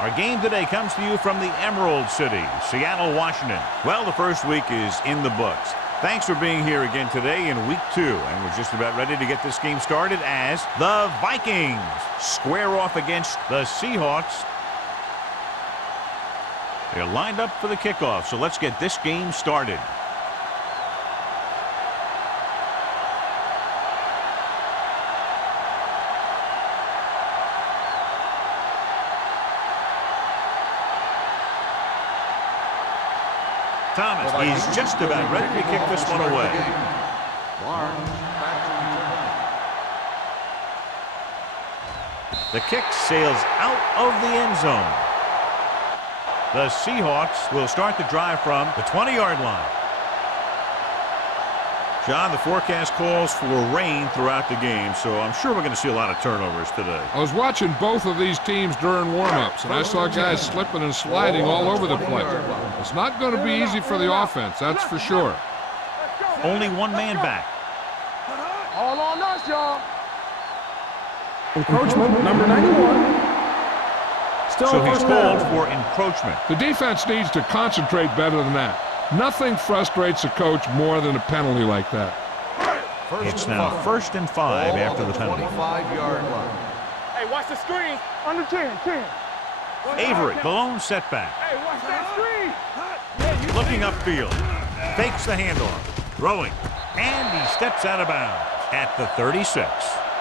Our game today comes to you from the Emerald City, Seattle, Washington. Well, the first week is in the books. Thanks for being here again today in week 2. And we're just about ready to get this game started as the Vikings square off against the Seahawks. They're lined up for the kickoff, so let's get this game started. Thomas is just about ready to kick this one away. The kick sails out of the end zone. The Seahawks will start the drive from the 20-yard line. John, the forecast calls for rain throughout the game, so I'm sure we're going to see a lot of turnovers today. I was watching both of these teams during warm-ups, and I saw guys slipping and sliding all over the place. It's not going to be easy for the offense, that's for sure. Only one man back. All on us, y'all. Encroachment, number 91. So he's called for encroachment. The defense needs to concentrate better than that. Nothing frustrates a coach more than a penalty like that. It's now 1st and 5 after the penalty. 25-yard line. Hey, watch the screen. Under 10. Avery, the lone setback. Hey, watch that screen. Looking upfield. Fakes the handoff. Throwing. And he steps out of bounds at the 36.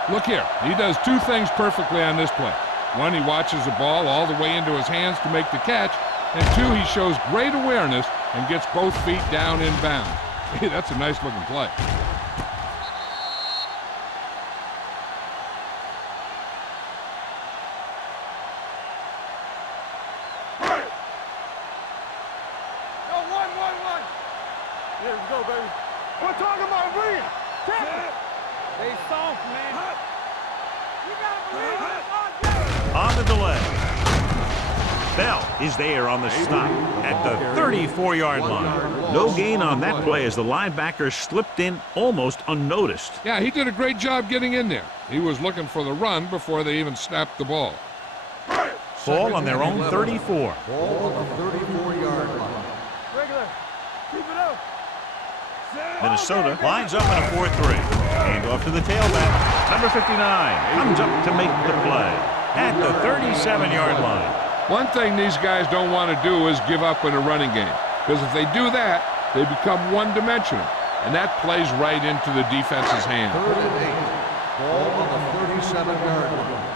Look here. He does 2 things perfectly on this play. 1, he watches the ball all the way into his hands to make the catch. And 2, he shows great awareness and gets both feet down in bounds. Hey, that's a nice-looking play. One. Here we go, baby. We're talking about Reed. They soft, man. You gotta believe it. On the delay. Bell is there on the stop at the 34-yard line. No gain on that play as the linebacker slipped in almost unnoticed. Yeah, he did a great job getting in there. He was looking for the run before they even snapped the ball. Ball on their own 34. Ball on the 34-yard line. Regular. Keep it up. Minnesota lines up in a 4-3. Hand off to the tailback. Number 59 comes up to make the play at the 37-yard line. One thing these guys don't want to do is give up in a running game, because if they do that, they become one-dimensional, and that plays right into the defense's hand. 3rd and 8. Ball on the 37-yard line.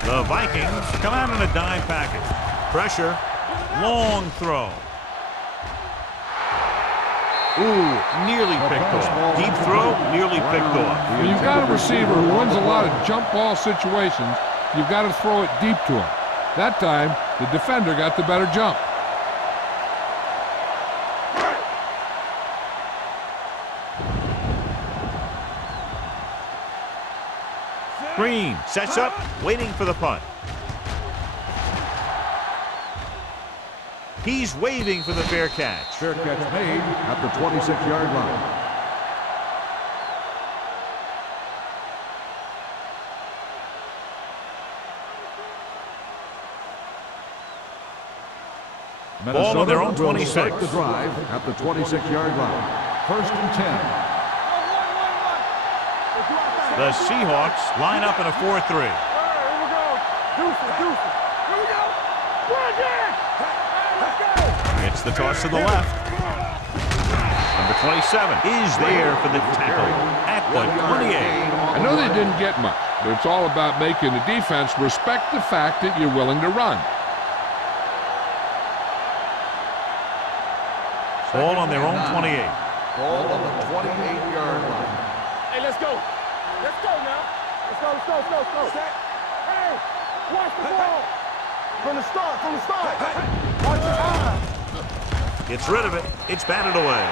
The Vikings come out in a dime package. Pressure, long throw. Ooh, nearly picked off. Deep throw, nearly picked off. When you've got a receiver who wins a lot of jump ball situations, you've got to throw it deep to him. That time, the defender got the better jump. Green sets up, waiting for the punt. He's waving for the fair catch. Fair catch made at the 26-yard line. Ball on their own 26. Start the drive at the 26-yard line. 1st and 10. The Seahawks line up in a 4-3. Here we go. Deuces. Here we go. It's the toss to the left. Number 27 is there for the tackle at the 28. I know they didn't get much, but it's all about making the defense respect the fact that you're willing to run. Ball on their own 28. Ball on the 28-yard line. Hey, let's go. Let's go now. Let's go. Hey, watch the ball. From the start. Watch your eyes. Gets rid of it. It's batted away.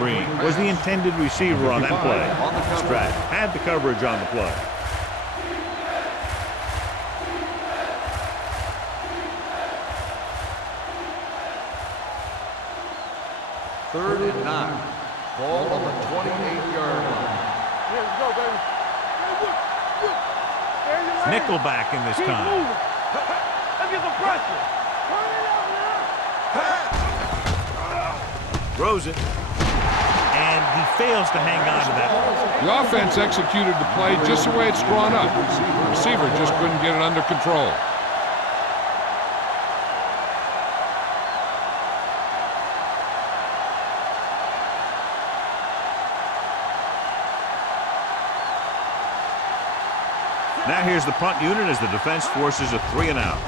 Green was the intended receiver on that play. Stratton had the coverage on the play. Third and 9. Ball on the 28-yard line. Here we go, baby. Nickelback in this time. Let's get some pressure. Turn it up now. Throws it. And he fails to hang on to that. The offense executed the play just the way it's drawn up. The receiver just couldn't get it under control. Now here's the punt unit as the defense forces a 3-and-out.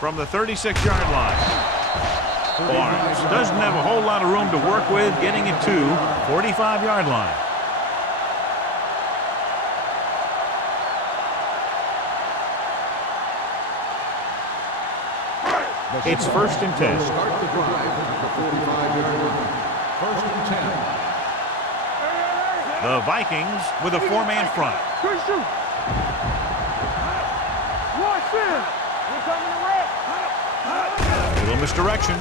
From the 36-yard line. Barnes doesn't have a whole lot of room to work with, getting it to 45-yard line. It's 1st and 10. Start the drive at the 45-yard line. 1st and 10. The Vikings with a 4-man front. Good shoot. Watch him. We're coming to red. A little misdirection.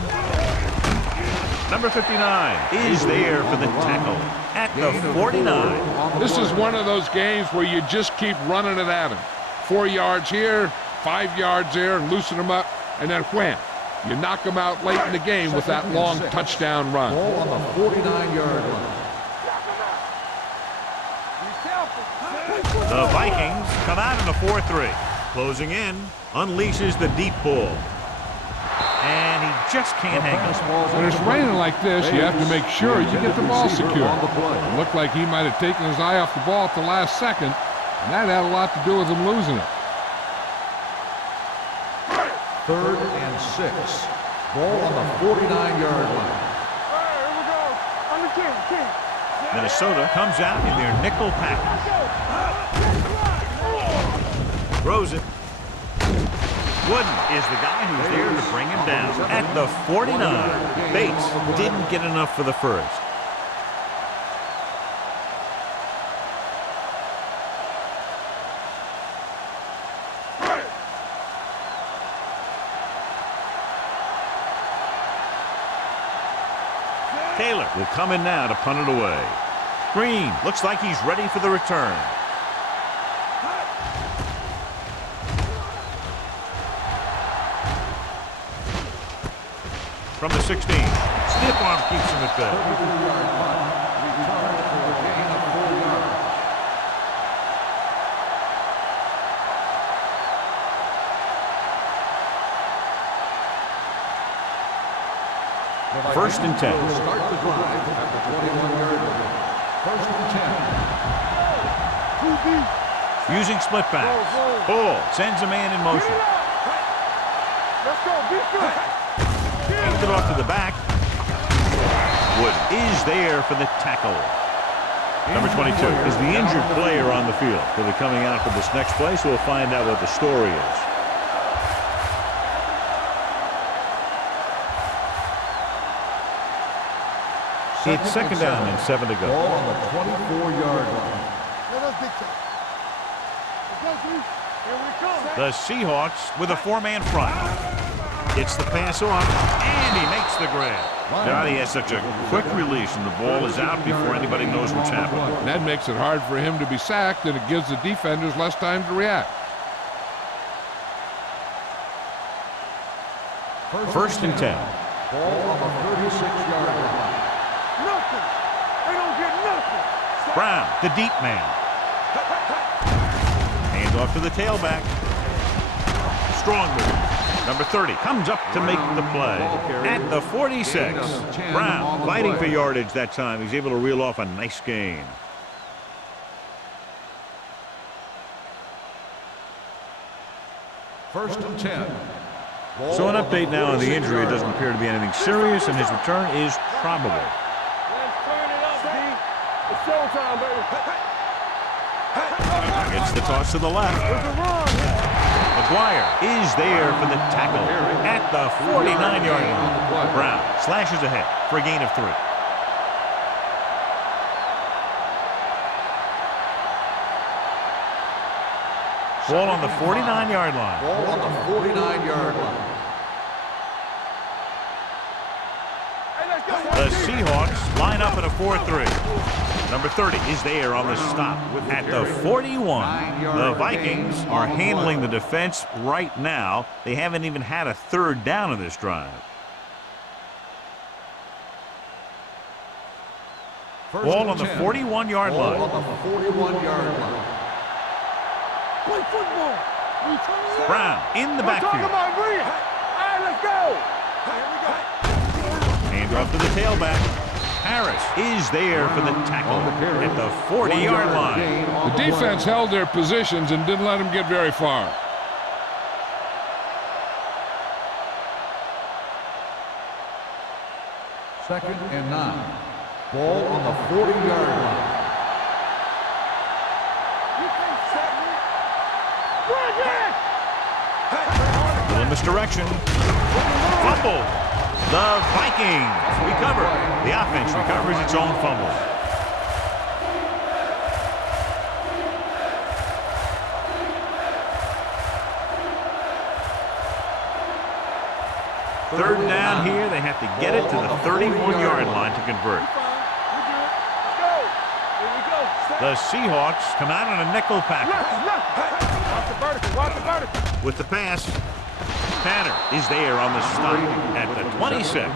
Number 59 is there for the tackle at the 49. This is one of those games where you just keep running it at him. 4 yards here, 5 yards there, loosen them up, and then wham. You knock them out late in the game with that long touchdown run. Ball on the 49-yard line. The Vikings come out in a 4-3. Closing in, unleashes the deep ball. And he just can't hang on. When it's raining like this, you have to make sure you get the ball secure. It looked like he might have taken his eye off the ball at the last second, and that had a lot to do with him losing it. 3rd and 6. Ball on the 49-yard line. All right, here we go. On the 10. Minnesota comes out in their nickel package. Throws it. Wooden is the guy who's there to bring him down at the 49. Bates didn't get enough for the first. Taylor will come in now to punt it away. Green looks like he's ready for the return. From the 16. Stiff arm keeps him at bay. First and 10. Start the drive at the 21-yard line. 1st and 10. Using split backs. Bull sends a man in motion. Let's go. Defense. Hands it off to the back. Wood is there for the tackle. Number 22 is the injured player on the field. He'll be coming out for this next play, so we'll find out what the story is. It's 2nd down and 7 to go. Ball on the 24-yard line. The Seahawks with a 4-man front. It's the pass off, and he makes the grab. Johnny has such a quick release, and the ball is out before anybody knows what's happening. That makes it hard for him to be sacked, and it gives the defenders less time to react. 1st and 10. Ball on the 36-yard line. Nothing. They don't get nothing. Brown, the deep man. Hand off to the tailback. Strong move. Number 30 comes up to make the play at the 46. Brown fighting for yardage that time. He's able to reel off a nice gain. First and 10. So an update now on the injury. It doesn't appear to be anything serious, and his return is probable. Let's turn it up, D. It's showtime, baby. Gets the toss to the left. McGuire is there for the tackle at the 49-yard line. Brown slashes ahead for a gain of 3. Ball on the 49-yard line. Ball on the 49-yard line. The Seahawks Seahawks line up in a 4-3. Number 30 is there on the stop at the 41. The Vikings are handling the defense right now. They haven't even had a third down in this drive. Ball on the 41-yard line. Ball on the 41-yard line. Play football. Brown in the backfield. All right, let's go. Hand off to the tailback. Harris is there for the tackle at the 40-yard line. The defense held their positions and didn't let them get very far. Second and 9. Ball on the 40-yard line. Little misdirection. Fumble. The Vikings recover. The offense recovers its own fumble. Third down here. They have to get it to the 31-yard line to convert. The Seahawks come out on a nickel package. With the pass, Tanner is there on the stop at the 26.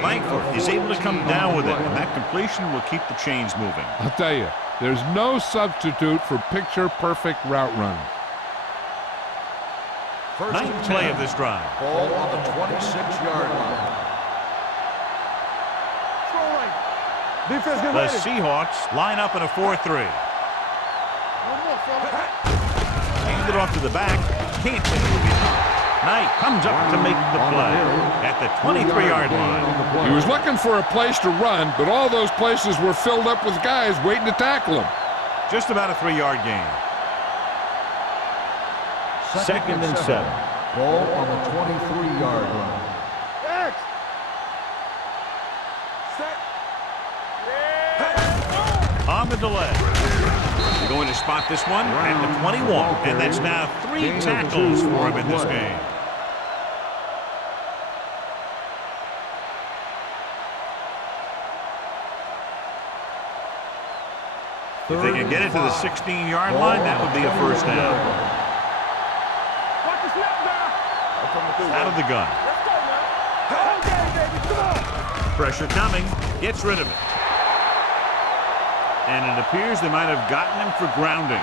Langford is able to come down with it, and that completion will keep the chains moving. I'll tell you, there's no substitute for picture-perfect route running. Ninth play of this drive. Ball on the 26-yard line. The Seahawks line up in a 4-3. Hand it off to the back. Can't take it. Knight comes up to make the play at the 23-yard line. He was looking for a place to run, but all those places were filled up with guys waiting to tackle him. Just about a 3-yard gain. Second and 7. Ball on the 23-yard line. On the delay. They're going to spot this one at the 21, and that's now 3 tackles for him in this game. If they can get it to the 16-yard line, that would be a first down. Out of the gun. Pressure coming. Gets rid of it. And it appears they might have gotten him for grounding.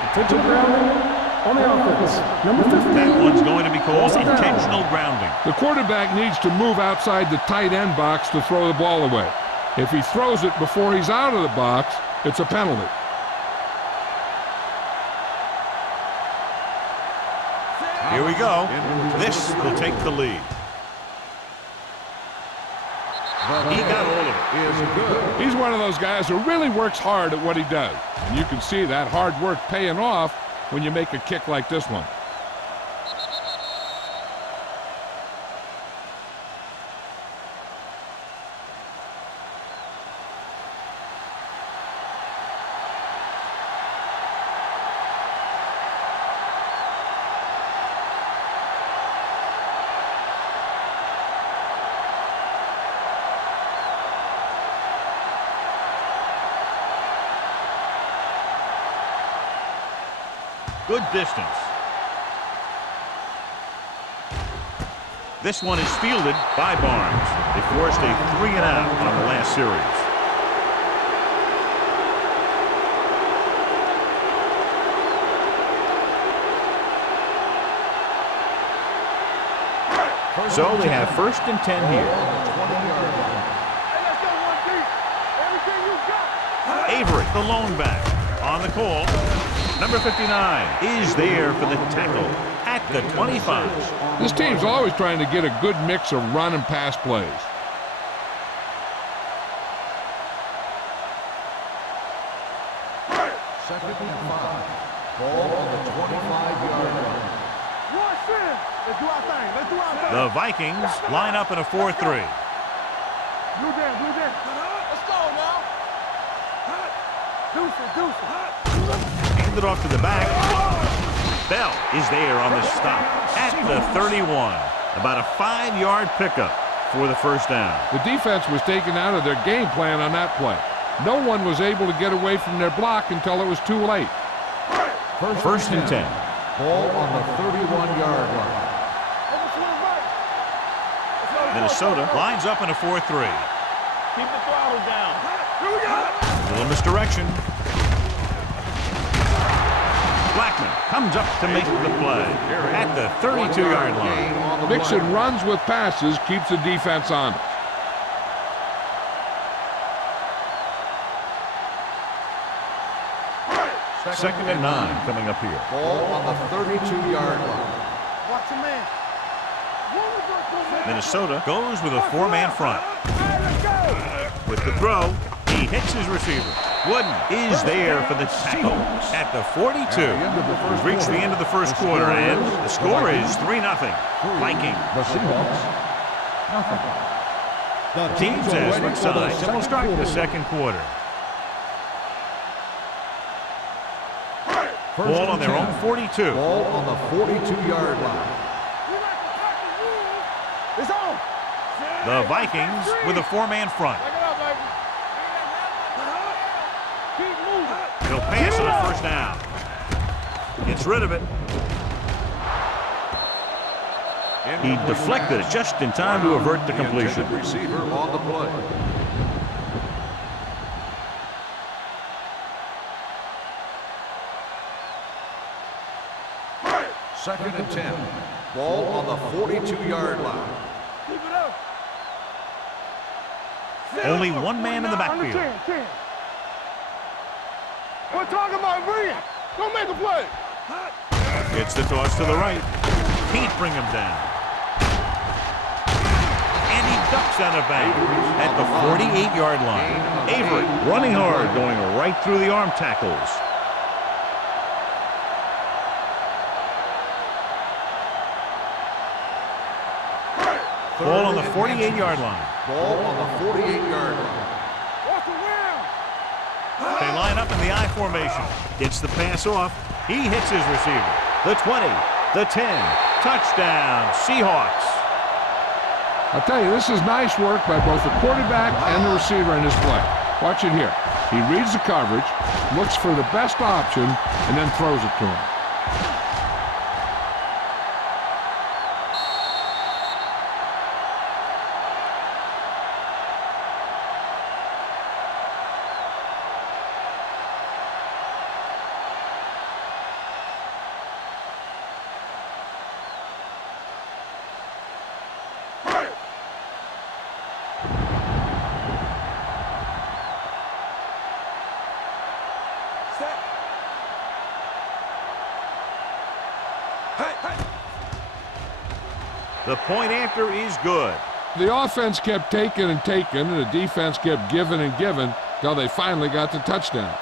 On the offense, number 15. That one's going to be called intentional grounding. The quarterback needs to move outside the tight end box to throw the ball away. If he throws it before he's out of the box, it's a penalty. Here we go. This will take the lead. He got all of it. He's one of those guys who really works hard at what he does. And you can see that hard work paying off when you make a kick like this one. Good distance. This one is fielded by Barnes. They forced a 3-and-out on the last series. So they have first and 10 here. Avery, the lone back, on the call. Number 59 is there for the tackle at the 25. This team's always trying to get a good mix of run and pass plays. Second and 5. Ball on the 25-yard line. Let's do our thing. Let's do our thing. The Vikings line up in a 4-3. Blue jam, blue jam. Let's go now. Deuce it. Hand it off to the back. Bell is there on the stop at the 31. About a 5-yard pickup. for the first down. The defense was taken out of their game plan on that play. No one was able to get away from their block until it was too late. First and 10. Ball on the 31-yard line. Minnesota lines up in a 4-3. Keep the throttle down. Here we go. A little misdirection. Blackman comes up to make the play at the 32-yard line. Mixon runs with passes, keeps the defense honest. Second and 9 coming up here. Ball on the 32-yard line. Watch your man. Minnesota goes with a 4-man front. With the throw, he hits his receiver. Wooden is there for the tackle at the 42. We've reached the end of the first quarter, and the score is 3-0. Vikings. The Seahawks, nothing. The Teams as switch sides, and we'll start the second quarter. Ball on their own 42. Ball on the 42-yard line. It's on. The Vikings with a 4-man front. Keep moving. He'll pass on a first down. Gets rid of it. He deflected it just in time to avert the completion. Receiver on the play. Second and 10. Ball on the 42-yard line. Keep it up. Only one man in the backfield. 10. We're talking about brilliant. Don't make a play. Gets the toss to the right. Can't bring him down. And he ducks out of bounds at the 48-yard line. Avery running hard, going right through the arm tackles. Ball on the 48-yard line. Ball on the 48-yard line. Watch the rim. They line up in the I formation. Gets the pass off. He hits his receiver. The 20, the 10. Touchdown, Seahawks. I'll tell you, this is nice work by both the quarterback and the receiver in this play. Watch it here. He reads the coverage, looks for the best option, and then throws it to him. The point after is good. The offense kept taking and taking, and the defense kept giving and giving until they finally got the touchdown.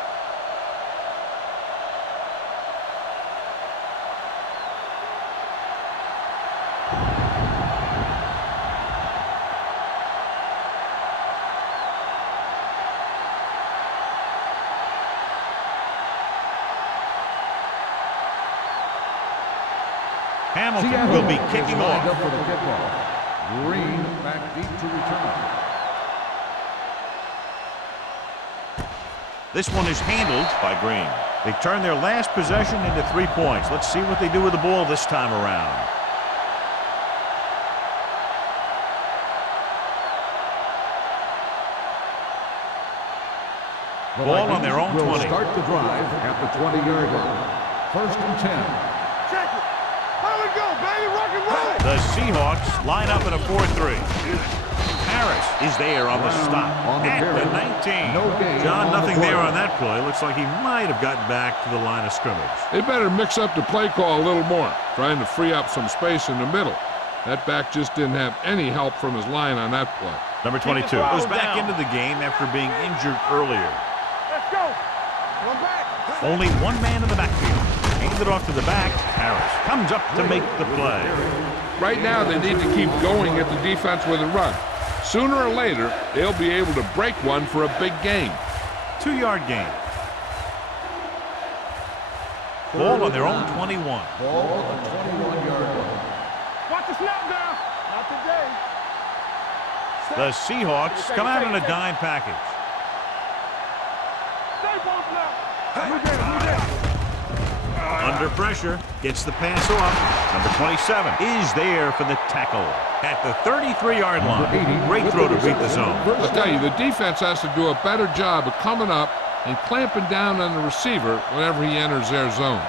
Hamilton will be kicking off. Up for the kickoff. Green back deep to return. This one is handled by Green. They turn their last possession into 3 points. Let's see what they do with the ball this time around. Ball on their own 20. Start the drive at the 20-yard line. First and 10. Check it. How we go, baby? Rock and roll. The Seahawks line up in a 4-3. Harris is there on the stop at the 19. No gain. John, nothing there on that play. Looks like he might have gotten back to the line of scrimmage. They better mix up the play call a little more, trying to free up some space in the middle. That back just didn't have any help from his line on that play. Number 22 goes back into the game after being injured earlier. Let's go. One back. Only one man in the backfield. Hands it off to the back. Harris comes up to make the play. Right now, they need to keep going at the defense with a run. Sooner or later, they'll be able to break one for a big gain. 2-yard gain. Ball on their own 21. Ball on the 21-yard line. Watch the snap down. Not today. The Seahawks come out in a dime package. Under pressure, gets the pass off. Number 27 is there for the tackle at the 33-yard line. Great throw to beat the zone. I'll tell you, the defense has to do a better job of coming up and clamping down on the receiver whenever he enters their zone.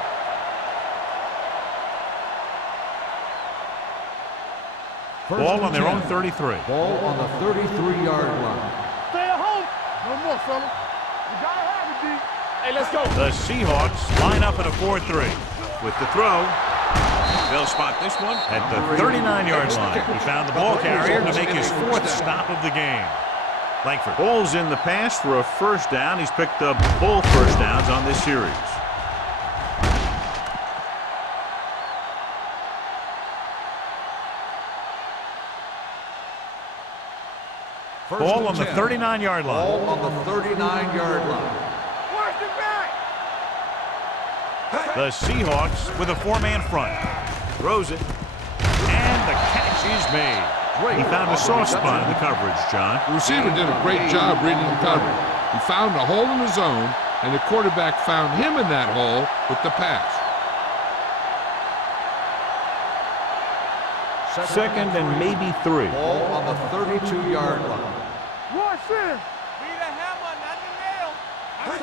Ball on their own 33. Ball on the 33-yard line. Stay at home. No more, fella. You gotta have it, D. Hey, let's go. The Seahawks line up in a 4-3. With the throw, they'll spot this one at the 39-yard line. He found the ball carrier to make his 4th stop of the game. Langford pulls in the pass for a first down. He's picked up both first downs on this series. Ball on the 39-yard line. Ball on the 39-yard line. Watch it back. The Seahawks with a 4-man front. Throws it. And the catch is made. He found a soft spot in the coverage, John. The receiver did a great job reading the coverage. He found a hole in the zone, and the quarterback found him in that hole with the pass. Second and maybe 3. Ball on the 32-yard line. Watch in.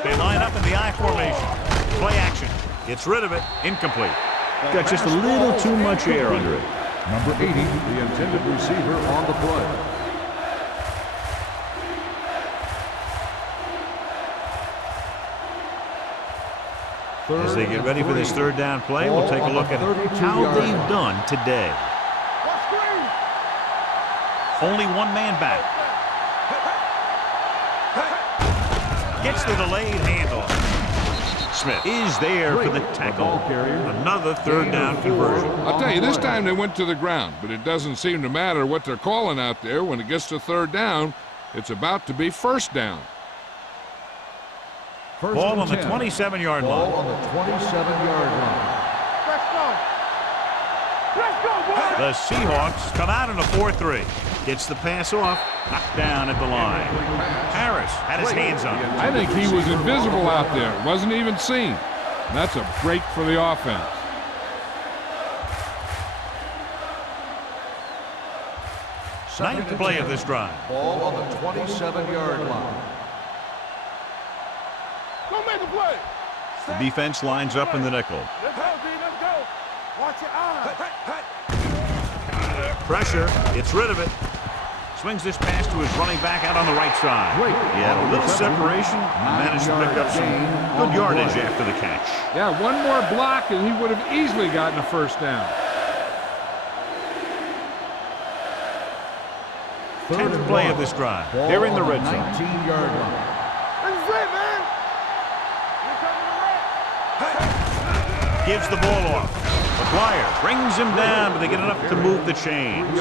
They line up in the I formation. Play action. Gets rid of it. Incomplete. Got just a little too much air under it. Number 80, the intended receiver on the play. As they get ready for this third down play, we'll take a look at how they've done today. Only one man back. Gets the delayed handoff. Smith is there for the tackle. Another third down conversion. I'll tell you, this time they went to the ground, but it doesn't seem to matter what they're calling out there. When it gets to third down, it's about to be first down. Ball on the 27-yard line. Ball on the 27-yard line. Let's go, boys. The Seahawks come out in a 4-3. Gets the pass off. Knocked down at the line. Harris had his hands on it. I think he was invisible out there. Wasn't even seen. And that's a break for the offense. Ninth play of this drive. Ball on the 27-yard line. Go make a play. The defense lines up in the nickel. Let's go, D. Let's go. Watch your eyes. Pressure. Gets rid of it. Swings this pass to his running back out on the right side. He had a little separation and managed to pick up some good yardage after the catch. Yeah, one more block and he would have easily gotten a first down. 10th play of this drive. They're in the red zone. 19-yard line. This is it, man. Gives the ball off. McGuire brings him down, but they get enough to move the chains.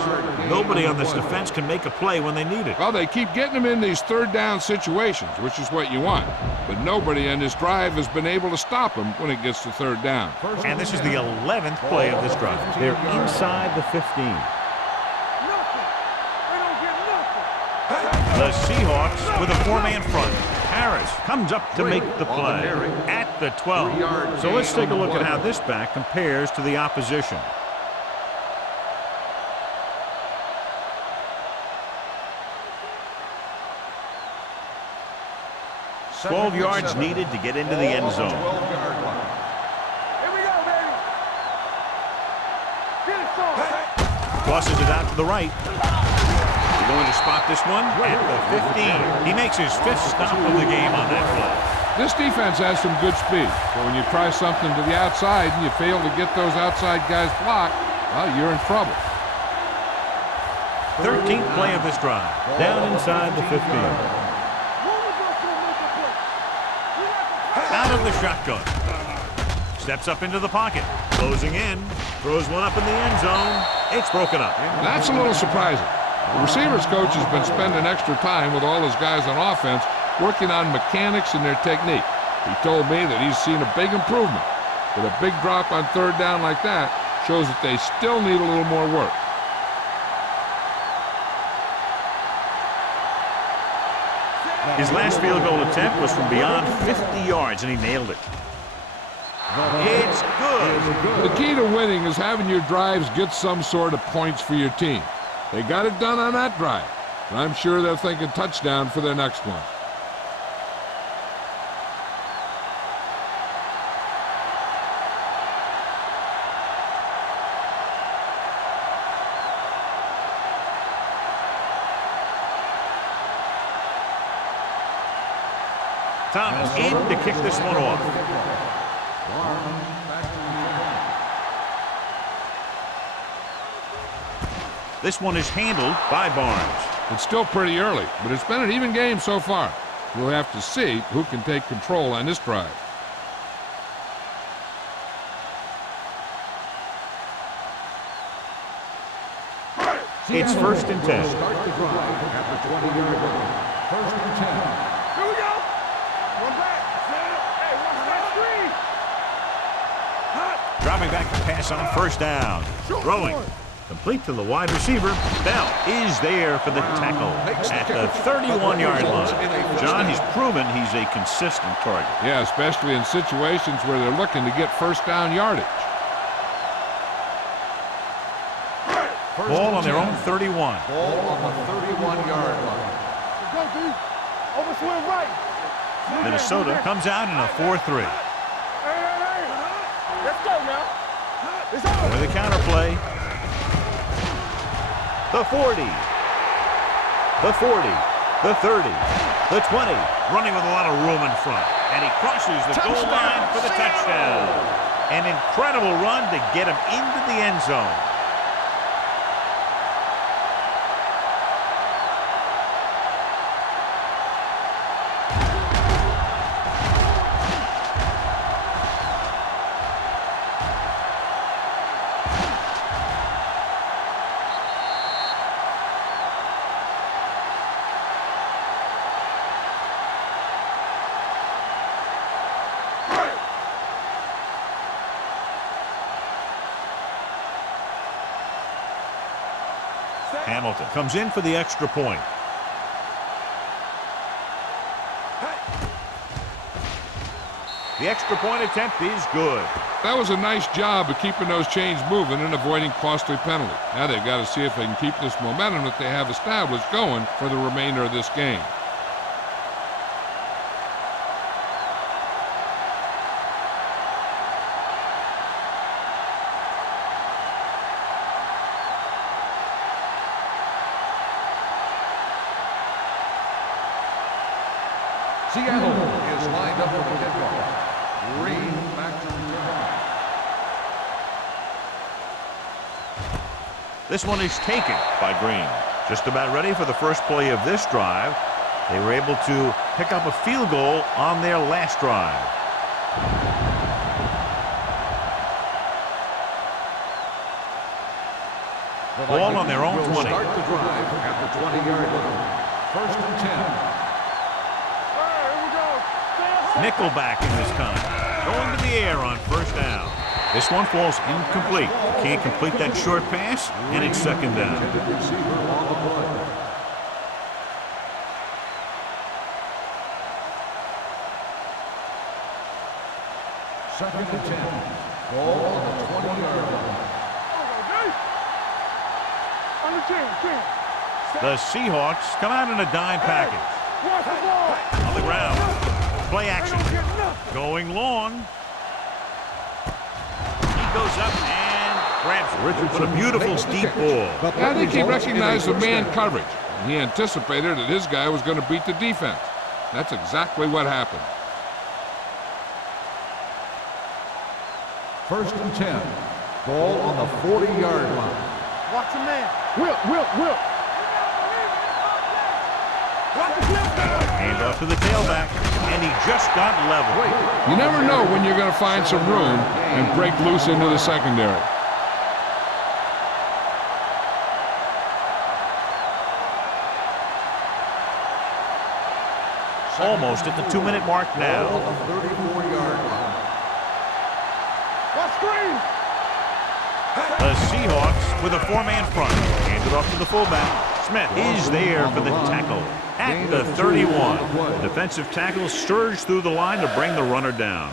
Nobody on this defense can make a play when they need it. Well, they keep getting him in these third down situations, which is what you want. But nobody on this drive has been able to stop him when it gets to third down. And this is the 11th play of this drive. They're inside the 15. The Seahawks with a 4-man front. Harris comes up to make the play at the 12. So let's take a look at how this back compares to the opposition. 12 yards needed to get into the end zone. Here we go, baby. Get it, son. Tosses it out to the right. Going to spot this one at the 15. He makes his 5th stop of the game on that play. This defense has some good speed, but when you try something to the outside and you fail to get those outside guys blocked, well, you're in trouble. 13th play of this drive. Down inside the 15. Out of the shotgun. Steps up into the pocket. Closing in. Throws one up in the end zone. It's broken up. That's a little surprising. The receivers coach has been spending extra time with all his guys on offense working on mechanics and their technique. He told me that he's seen a big improvement. But a big drop on third down like that shows that they still need a little more work. His last field goal attempt was from beyond 50 yards, and he nailed it. It's good. The key to winning is having your drives get some sort of points for your team. They got it done on that drive, and I'm sure they're thinking touchdown for their next one. Thomas in to kick this one off. This one is handled by Barnes. It's still pretty early, but it's been an even game so far. We'll have to see who can take control on this drive. It's 1st and 10. Start the drive at the 20-yard line. 1st and 10. Here we go. One back. Hey, watch that screen. Dropping back to pass on 1st down. Throwing. Complete to the wide receiver. Bell is there for the tackle at the 31-yard line. John, he's proven he's a consistent target. Yeah, especially in situations where they're looking to get 1st down yardage. Ball on their own 31. Ball on the 31-yard line. Go, D. Overswing right. Minnesota comes out in a 4-3. Hey. Let's go now. It's over. With a counter play. The 40. The 40. The 30. The 20. Running with a lot of room in front. And he crosses the goal line for the touchdown. An incredible run to get him into the end zone. Hamilton comes in for the extra point. The extra point attempt is good. That was a nice job of keeping those chains moving and avoiding costly penalties. Now they've got to see if they can keep this momentum that they have established going for the remainder of this game. Seattle is lined up for the kickoff. Green back to return. This one is taken by Green. Just about ready for the first play of this drive. They were able to pick up a field goal on their last drive. Ball on their own 20. Start the drive at the 20-yard line. 1st and 10. Nickelback in this time. Going to the air on 1st down. This one falls incomplete. Can't complete that short pass, and it's 2nd down. Receiver on the play. Second and 10. Ball on the 20-yard line. The Seahawks come out in a dime package. On the ground. Play action. Going long. He goes up and grabs it. But a beautiful steep ball. I think he recognized the man coverage. And he anticipated that his guy was going to beat the defense. That's exactly what happened. 1st and 10. Ball on the 40-yard line. Watch the man. Will. Hand off to the tailback, and he just got level. You never know when you're going to find some room and break loose into the secondary. Almost at the 2-minute mark now. Ball on the 34-yard line. The Seahawks with a 4-man front. Handed off to the fullback. Smith is there for the tackle at the 31. The defensive tackle surged through the line to bring the runner down.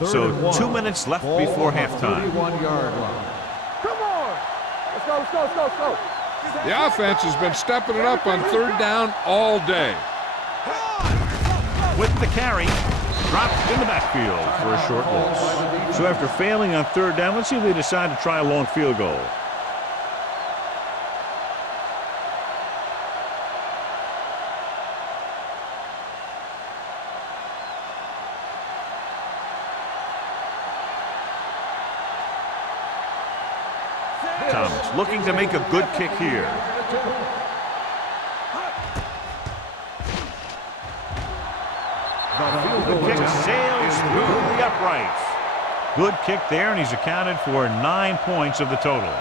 So 2 minutes left before halftime. 31-yard line. Come on. Let's go, let's go, let's go, let's go. The offense has been stepping it up on third down all day. With the carry, dropped in the backfield for a short loss. So after failing on third down, let's see if they decide to try a long field goal. Thomas looking to make a good kick here. The kick sails through the uprights. Good kick there, and he's accounted for 9 points of the total.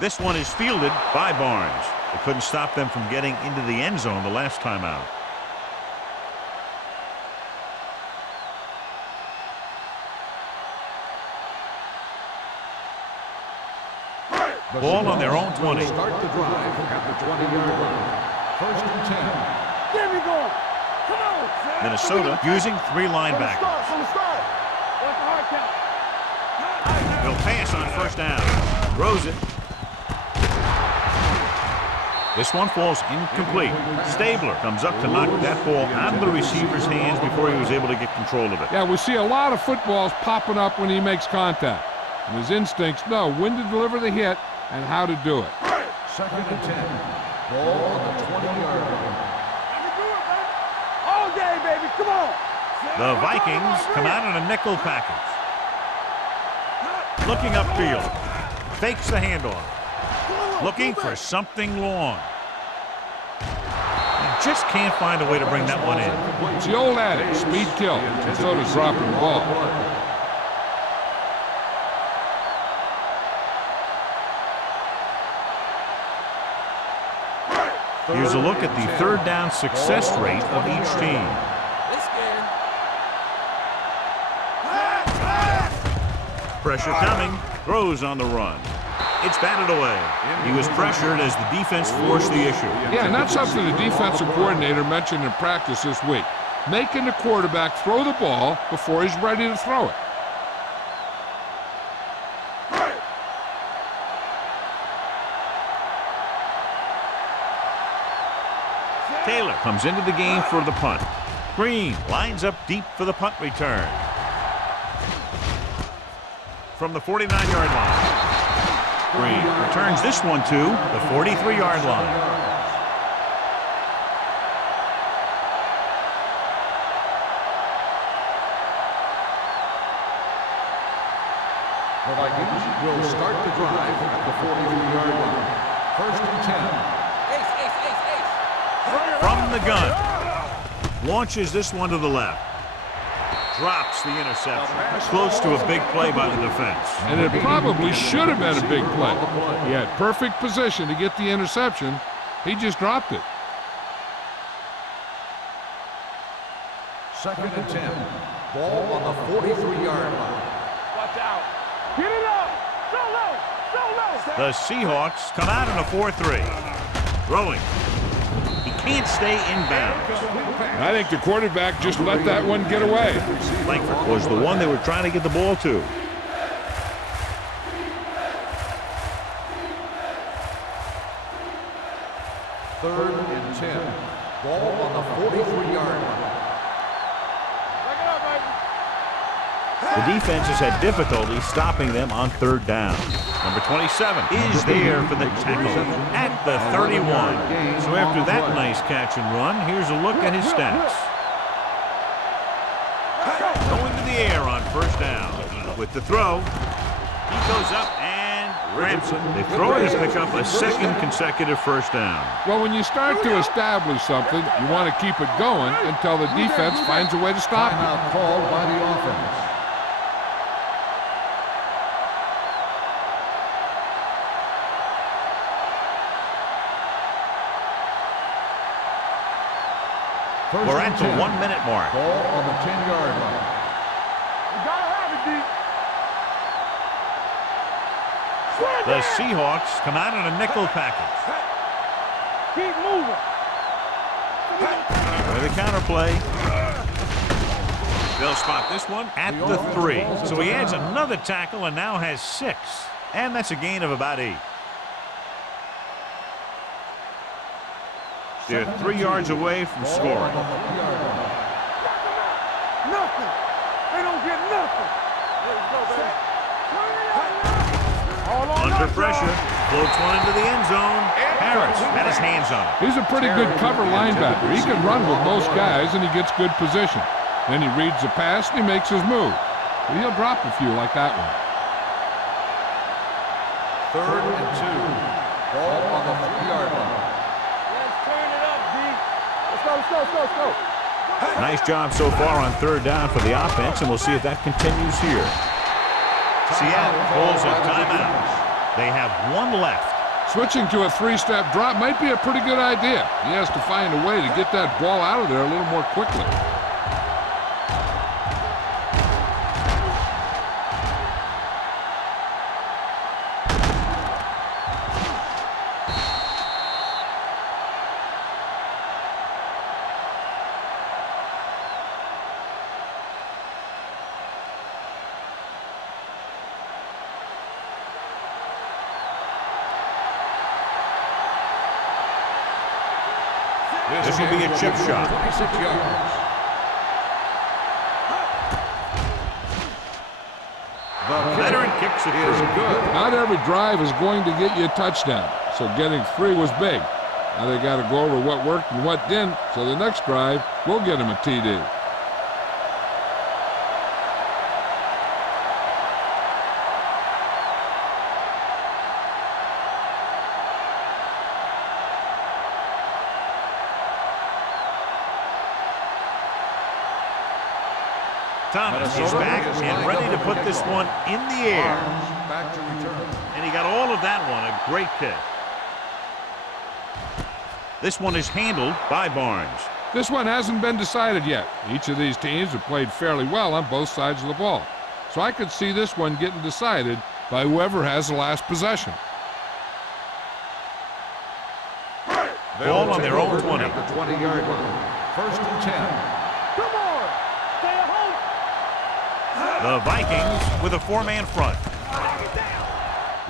This one is fielded by Barnes. They couldn't stop them from getting into the end zone the last time out. Ball on their own 20. Start the drive at the 20-yard line. First and 10. There we go. Come on. Minnesota using 3 linebackers. From the start. What's the hard count? They'll pass on first down. Throws it. This one falls incomplete. Stabler comes up to knock that ball out of the receiver's hands before he was able to get control of it. Yeah, we see a lot of footballs popping up when he makes contact. And his instincts know when to deliver the hit and how to do it. Second and 10. Ball on the 20-yard line. All day, baby. Come on. The Vikings come out in a nickel package. Looking upfield. Fakes the handoff. Looking for something long. He just can't find a way to bring that one in. It's the old adage, speed kills, and so does dropping the ball. Here's a look at the third down success rate of each team. Pressure coming, throws on the run. It's batted away. He was pressured as the defense forced the issue. Yeah, and that's something the defensive coordinator mentioned in practice this week. Making the quarterback throw the ball before he's ready to throw it. Taylor comes into the game for the punt. Green lines up deep for the punt return. From the 49-yard line. Green returns this one to the 43-yard line. The Vikings will start the drive at the 43-yard line. First and 10. From the gun. Launches this one to the left. Drops the interception. Close to a big play by the defense. And it probably should have been a big play. He had perfect position to get the interception. He just dropped it. Second and 10. Ball on the 43-yard line. Watch out. Get it up. So low. So low. The Seahawks come out in a 4-3. Throwing. He can't stay inbounds. I think the quarterback just let that one get away. Langford was the one they were trying to get the ball to. Third and 10. Ball on the 43-yard line. The defense has had difficulty stopping them on third down. Number 27 is there for the tackle at the 31. So after that nice catch and run, here's a look at his stats. Going to the air on first down. With the throw, he goes up and grabs it. They throw it to pick up a second consecutive first down. Well, when you start to establish something, you want to keep it going until the defense finds a way to stop it. Timeout called by the offense. We're at the 1 minute mark. Ball on the 10-yard line. You gotta have it, D. The Seahawks come out in a nickel package. Keep moving. With the counterplay. They'll spot this one at the 3. So he adds another tackle and now has 6. And that's a gain of about 8. They're 3 yards away from scoring. Nothing. They don't get nothing. Under pressure. Floats one into the end zone. Harris had his hands on it. He's a pretty good cover linebacker. He can run with most guys, and he gets good position. Then he reads the pass, and he makes his move. But he'll drop a few like that one. 3rd and 2. Ball on the 3-yard line. Let's turn it up, D. Let's go. Nice job so far on 3rd down for the offense, and we'll see if that continues here. Seattle calls a timeout. They have 1 left. Switching to a 3-step drop might be a pretty good idea. He has to find a way to get that ball out of there a little more quickly. This will be a chip shot. 26 yards. The Veteran kicks it is through. good. Not every drive is going to get you a touchdown, so getting 3 was big. Now they got to go over what worked and what didn't, so the next drive will get him a TD. Thomas is back and ready to put this one in the air. Back to return. And he got all of that one. A great kick. This one is handled by Barnes. This one hasn't been decided yet. Each of these teams have played fairly well on both sides of the ball. So I could see this one getting decided by whoever has the last possession. Ball on their own 20. At the 20-yard line. 1st and 10. Come on. Stay at home. The Vikings with a 4-man front.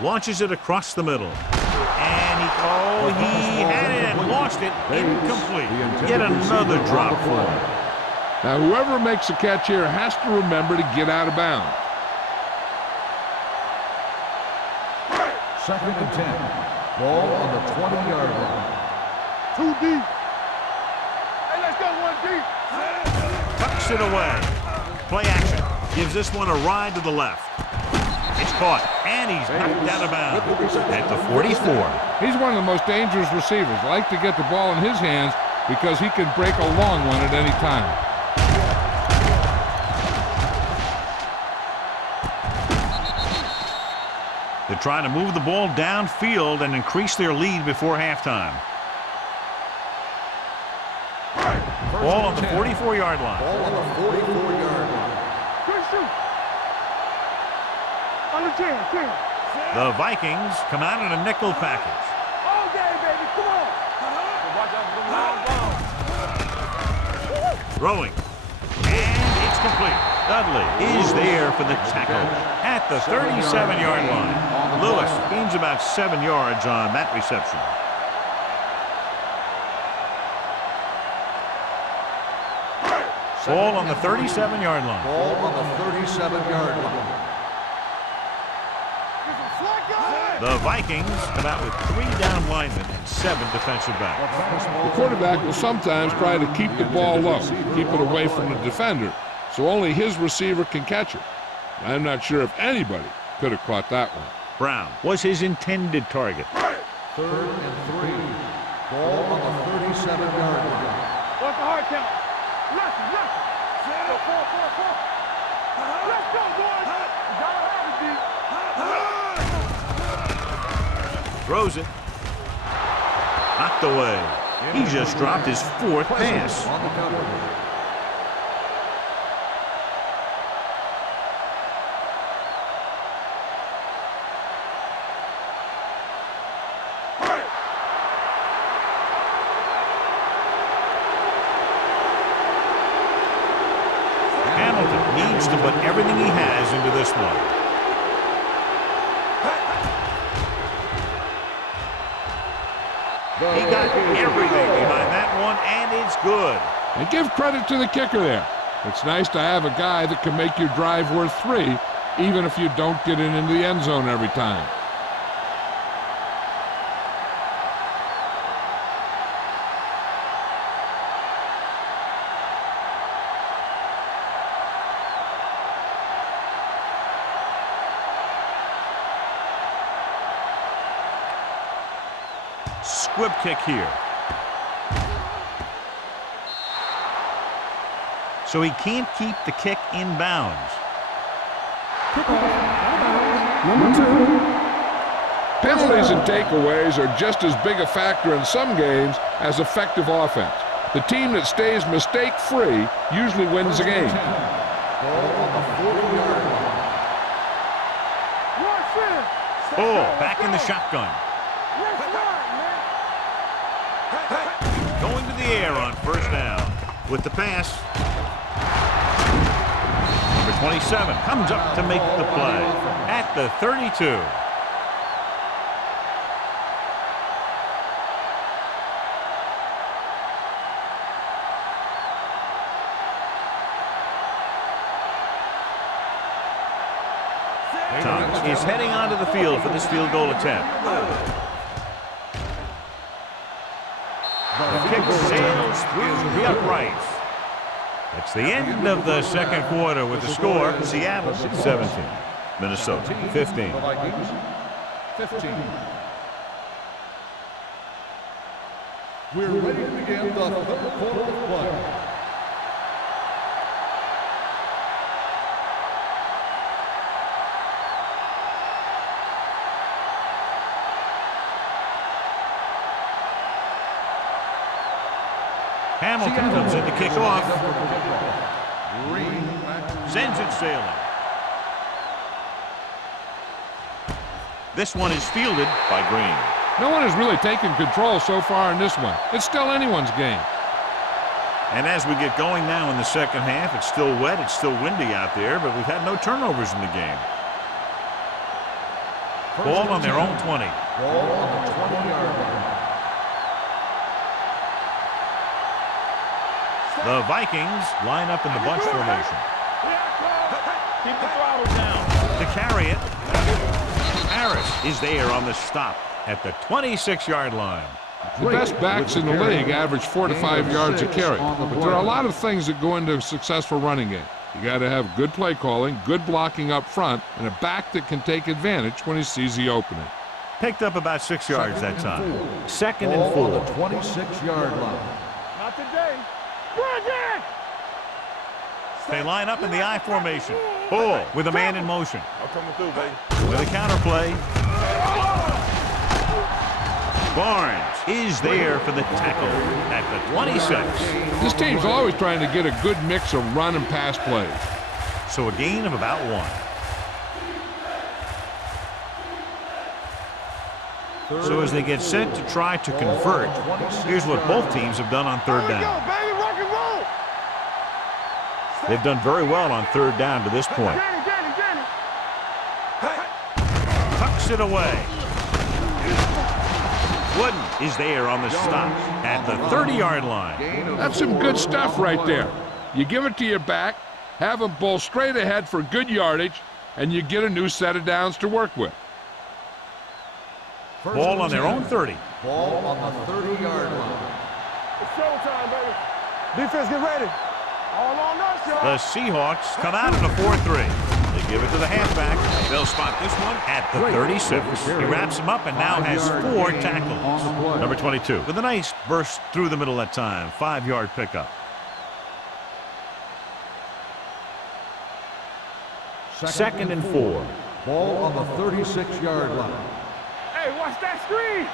Launches it across the middle. And he had it and lost it. Incomplete. Yet another drop for him. Now whoever makes a catch here has to remember to get out of bounds. 2nd and 10. Ball on the 20-yard line. 2 deep. Hey, let's go 1 deep. Tucks it away. Play action. Gives this one a ride to the left. It's caught, and he's knocked out of bounds at the 44. He's one of the most dangerous receivers. Like to get the ball in his hands because he can break a long one at any time. They're trying to move the ball downfield and increase their lead before halftime. Ball on the 44-yard line. Ball on the 44-yard line. Good shoot. On the 10. The Vikings come out in a nickel package. All day, baby. Come on. Watch out for the long ball. Throwing. And it's complete. Dudley is there for the tackle at the 37-yard line. Lewis gains about 7 yards on that reception. Ball on the 37-yard line. Ball on the 37-yard line. The Vikings come out with 3 down linemen and 7 defensive backs. The quarterback will sometimes try to keep the ball low, keep it away from the defender, so only his receiver can catch it. I'm not sure if anybody could have caught that one. Brown was his intended target. 3rd and 3. Ball on the 37-yard line. What's the hard count? Nothing. 4. Let's go, boys. You gotta have it, D. Throws it. Knocked away. He just dropped his 4th pass. On the cover. Hamilton needs to put everything he has into this one. He got everything behind that one, and it's good. And give credit to the kicker there. It's nice to have a guy that can make your drive worth 3, even if you don't get it into the end zone every time. Squib kick here. So he can't keep the kick in bounds. Number 2. Penalties and takeaways are just as big a factor in some games as effective offense. The team that stays mistake-free usually wins the game. Ball on the 40-yard line. Oh, back in the shotgun. Going to the air on 1st down. With the pass. Number 27 comes up to make the play at the 32. Thomas is heading onto the field for this field goal attempt. The kick sails through the uprights. That's the end of the 2nd quarter with the score. Seattle 17, Minnesota 15. 15. We're ready to begin the 3rd quarter of play. Hamilton comes in to kick off. Sends it sailing. This one is fielded by Green. No one has really taken control so far in this one. It's still anyone's game. And as we get going now in the 2nd half, it's still wet, it's still windy out there, but we've had no turnovers in the game. Ball on their own 20. Ball on the 20-yard line. The Vikings line up in the bunch formation. Keep the throttle down. To carry it, Harris is there on the stop at the 26-yard line. The best backs in the league average 4 to 5 yards a carry, but there are a lot of things that go into a successful running game. You got to have good play calling, good blocking up front, and a back that can take advantage when he sees the opening. Picked up about 6 yards that time. 2nd and Ball 4. on the 26-yard line. Not today. They line up in the I formation. Oh, with a man in motion. I'm coming through, baby. With a counter play. Barnes is there for the tackle at the 26. This team's always trying to get a good mix of run and pass plays. So a gain of about 1. So as they get set to try to convert, here's what both teams have done on 3rd down. They've done very well on 3rd down to this point. Tucks it away. Wooden is there on the stop at the 30-yard line. That's some good stuff right there. You give it to your back, have him pull straight ahead for good yardage, and you get a new set of downs to work with. Ball on their own 30. Ball on the 30-yard line. It's showtime, baby. Defense, get ready. All on us, y'all. The Seahawks come out in a 4-3. They give it to the halfback. They'll spot this one at the 36. He wraps him up and now has 4 tackles. Number 22 with a nice burst through the middle that time. 5-yard pickup. Second and 4. Ball on the 36-yard line. Hey, watch that screen.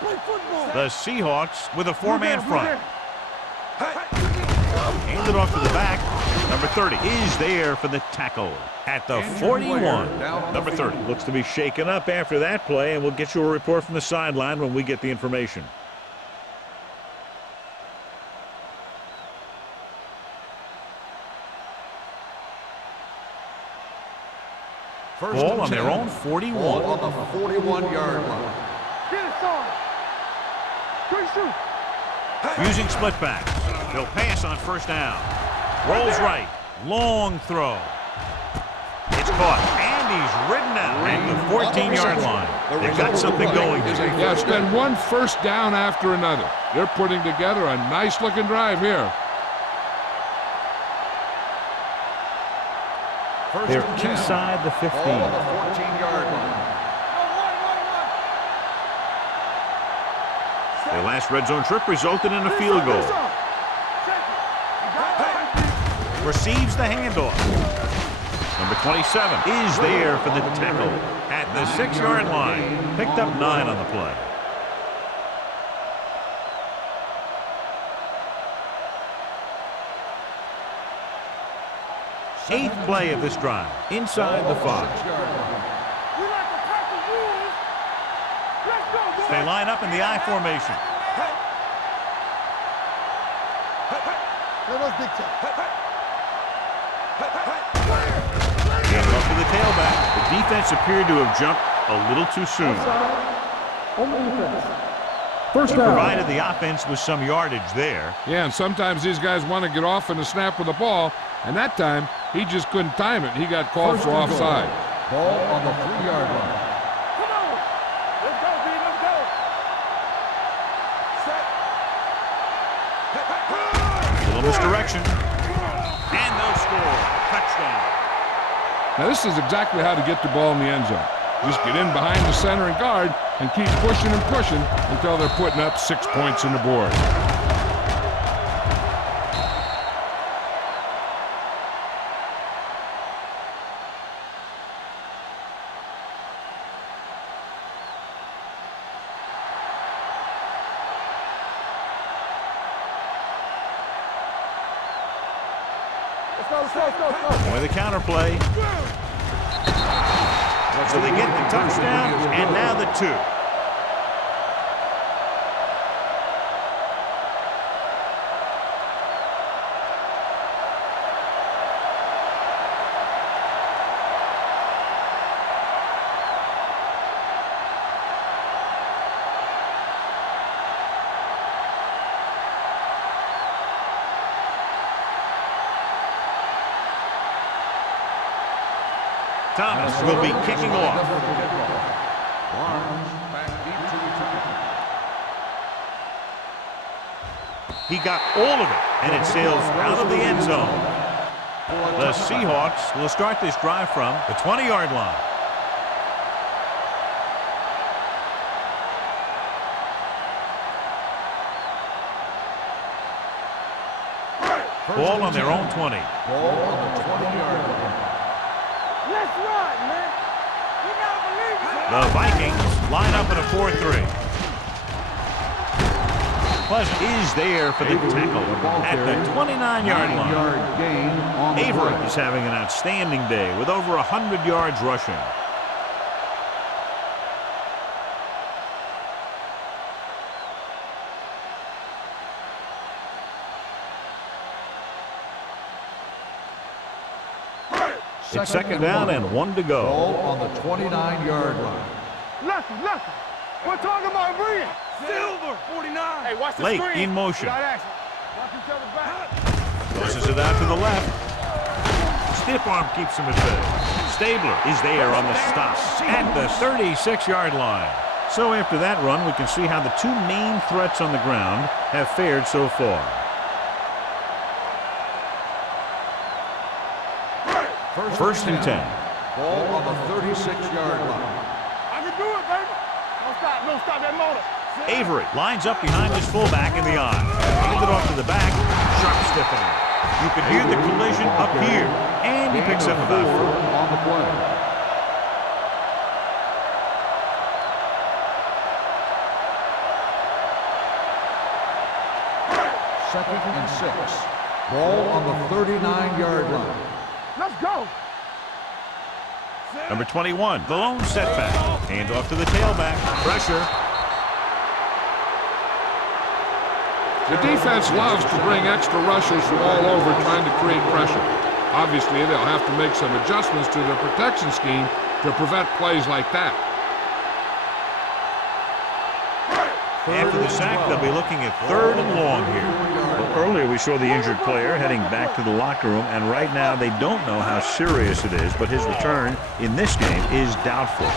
Play football. The Seahawks with a 4-man front. Handed off to the back. Number 30 is there for the tackle at the 41. Number 30 looks to be shaken up after that play, and we'll get you a report from the sideline when we get the information. Ball on their own 41. Ball on the 41-yard line. Get it, son. Good shoot. Using split backs. They'll pass on first down. Rolls right. Long throw. It's caught. And he's ridden out at the 14-yard line. They've got something going here. Yeah, it's been one first down after another. They're putting together a nice-looking drive here. They're inside the 15. Ball on the 14-yard line. Their last red zone trip resulted in a field goal. Receives the handoff. Number 27 is there for the tackle at the 6-yard line. Picked up 9 on the play. Eighth play of this drive. Inside the 5. They line up in the I formation. Getting up to the tailback. The defense appeared to have jumped a little too soon. First He down. provided the offense with some yardage there. Yeah, and sometimes these guys want to get off in the snap with the ball, and that time he just couldn't time it. He got called for offside. Ball on the 3-yard line. Come on. Let's go, B. Let's go. Set. Little misdirection. And they'll score. Touchdown. Now this is exactly how to get the ball in the end zone. Just get in behind the center and guard and keep pushing and pushing until they're putting up 6 points on the board. Let's go. With the counter play. So they get the touchdown and now the 2. Thomas will be kicking off. Barnes back deep to return. He got all of it, and it sails out of the end zone. The Seahawks will start this drive from the 20-yard line. Ball on their own 20. Ball on the 20-yard line. Let's run, man. You gotta believe it. The Vikings line up in a 4-3. Pleasant is there for the tackle at the 29-yard line. Avery is having an outstanding day with over 100 yards rushing. It's second down and 1 to go. Ball on the 29-yard line. Lucky. We're talking about Bree. Silver, 49. Hey, watch the Lake screen. in motion. Got action. Watch each other's back. Tosses it out to the left. Stiff arm keeps him at bay. Stabler is there on the stop at the 36-yard line. So after that run, we can see how the two main threats on the ground have fared so far. First and 10. Ball on the 36-yard line. I can do it, baby. Don't stop that motor. Avery lines up behind his fullback in the eye. Handed off to the back. Sharp stiffening. You can hear the collision up here. And he picks up about 4 on the play. Second and 6. Ball on the 39-yard line. Let's go. Number 21, the lone setback. Hand off to the tailback. Pressure. The defense loves to bring extra rushers from all over trying to create pressure. Obviously, they'll have to make some adjustments to their protection scheme to prevent plays like that. After the sack, they'll be looking at 3rd and long here. Well, earlier we saw the injured player heading back to the locker room, and right now they don't know how serious it is, but his return in this game is doubtful.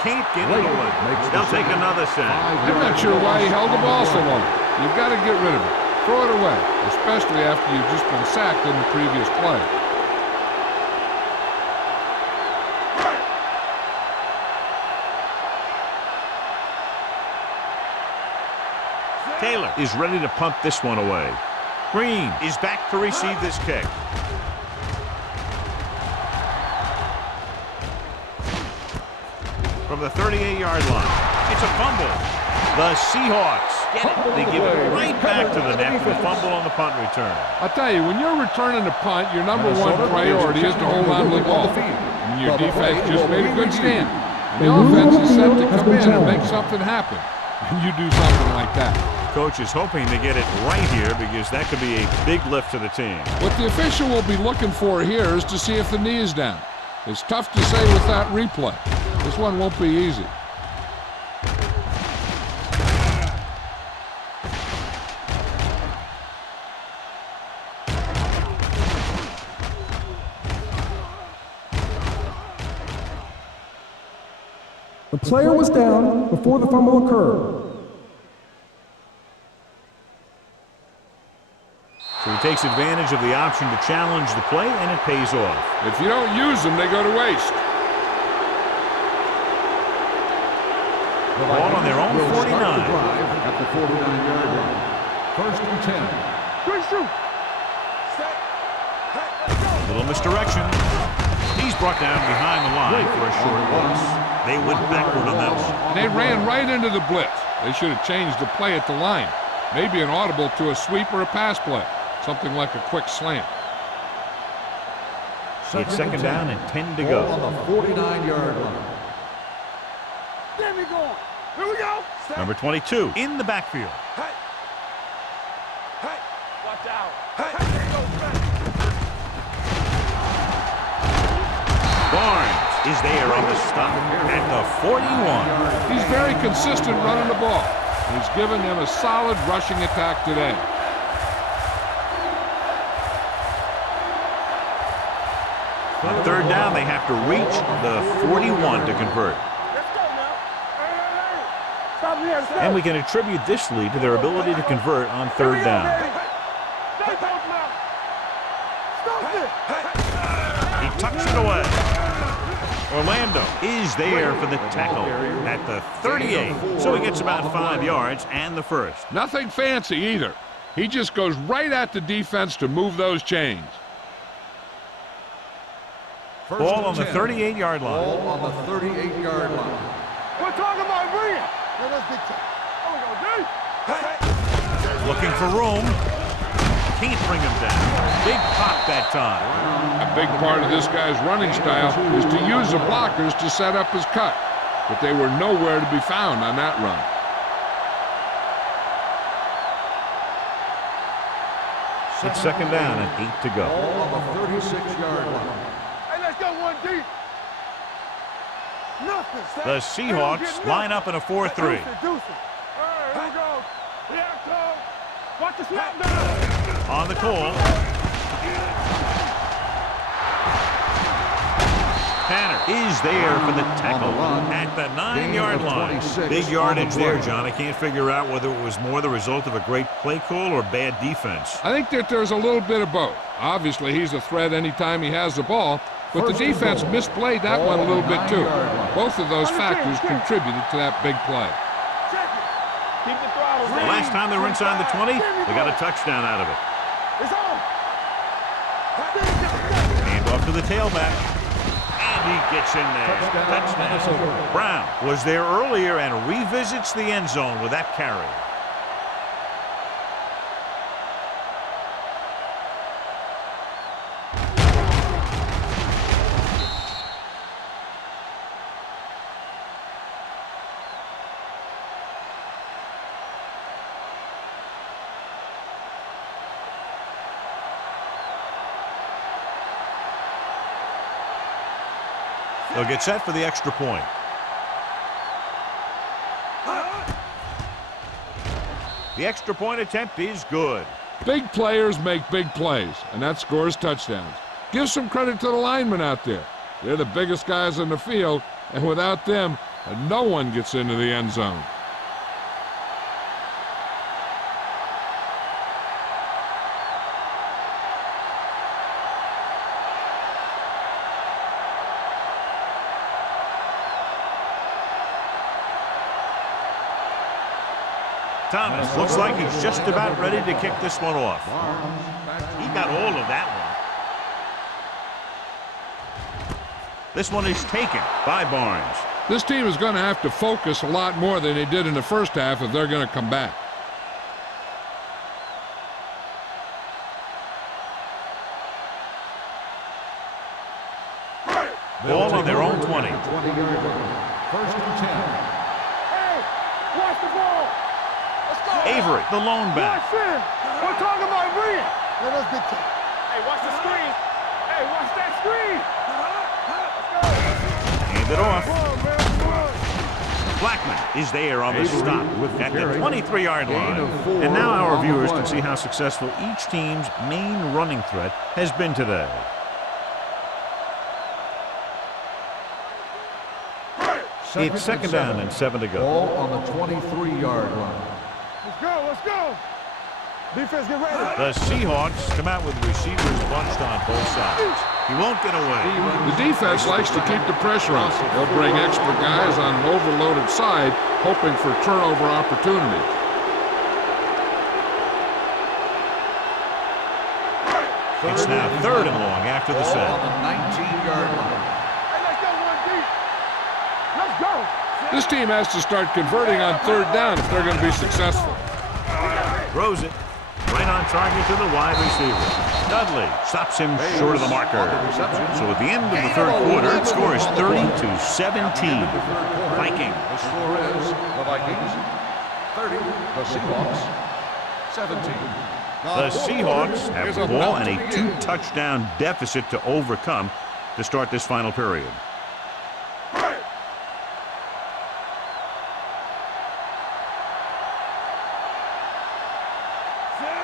Can't get it away. They'll take another sack. I'm not sure why he held the ball so long. You've got to get rid of it. Throw it away, especially after you've just been sacked in the previous play. Taylor is ready to punt this one away. Green is back to receive this kick. From the 38-yard line, it's a fumble. The Seahawks get it. They give it right back to them after the fumble on the punt return. I'll tell you, when you're returning a punt, your number one priority is to hold on to the ball. And your defense just made a good stand. And the offense is set to come in and make something happen. And you do something like that. Coach is hoping to get it right here because that could be a big lift to the team. What the official will be looking for here is to see if the knee is down. It's tough to say with that replay. This one won't be easy. The player was down before the fumble occurred. So he takes advantage of the option to challenge the play, and it pays off. If you don't use them, they go to waste. The Ball on their own 49. At the 49-yard line. First and 10. Good shoot. A little misdirection. He's brought down behind the line for a short loss. They went backward on that one. They ran right into the blitz. They should have changed the play at the line. Maybe an audible to a sweep or a pass play. Something like a quick slant. It's second down and 10 to go. On the 49-yard line. Get me going. Here we go. Number 22 in the backfield. Hey. Hey. Watch out. Hey. Barnes is there on the stop at the 41. He's very consistent running the ball. He's given them a solid rushing attack today. On 3rd down, they have to reach the 41 to convert. Let's go now. Hey. Stop here. Stop. And we can attribute this lead to their ability to convert on 3rd down. Stop now. Stop it. He tucks it away. Orlando is there for the tackle at the 38. So he gets about 5 yards and the first. Nothing fancy either. He just goes right at the defense to move those chains. Ball on the 38-yard line. Ball on the 38-yard line. We're talking about bringing. Let's get to. Oh, go, Looking for room. Can't bring him down. Big pop that time. A big part of this guy's running style is to use the blockers to set up his cut. But they were nowhere to be found on that run. It's second down and 8 to go. Ball on the 36-yard line. Hey, let's go one deep. Nothing. The Seahawks line up in a 4-3. Deuce it. All right, here we go. Here I come. Watch the snap down. On the call. Tanner is there for the tackle at the 9-yard line. Big yardage there, John. I can't figure out whether it was more the result of a great play call or bad defense. I think that there's a little bit of both. Obviously, he's a threat anytime he has the ball, but the defense misplayed that one a little bit too. Both of those factors contributed to that big play. The last time they were inside the 20, they got a touchdown out of it. Hand off to the tailback. And he gets in there. Touchdown. Brown was there earlier and revisits the end zone with that carry. They'll get set for the extra point. The extra point attempt is good. Big players make big plays, and that scores touchdowns. Give some credit to the linemen out there. They're the biggest guys in the field, and without them, no one gets into the end zone. Thomas looks like he's just about ready to kick this one off. He got all of that one. This one is taken by Barnes. This team is going to have to focus a lot more than they did in the first half if they're going to come back. Ball on their own 20. 20-yard line. First and 10. Hey, watch the ball. Avery, the lone back. We're talking about Reed. Let us dictate. Hey, watch the screen. Hey, watch that screen. Hand it off. Blackman is there on the stop at the 23-yard line. And now our viewers can see how successful each team's main running threat has been today. It's second down and 7 to go. Ball on the 23-yard line. Let's go, let's go. Defense, get ready. The Seahawks come out with receivers bunched on both sides. He won't get away. The defense likes to keep the pressure on. They'll bring extra guys on an overloaded side, hoping for turnover opportunities. It's now third and long after the set. On the 19-yard line. Hey, let's go, one deep. Let's go. This team has to start converting on third down if they're going to be successful. Throws it right on target to the wide receiver. Dudley stops him short of the marker. So at the end of the third quarter, the score is 30-17. Vikings. The score is the Vikings 30, the Seahawks 17. The Seahawks have the ball and a 2-touchdown deficit to overcome to start this final period.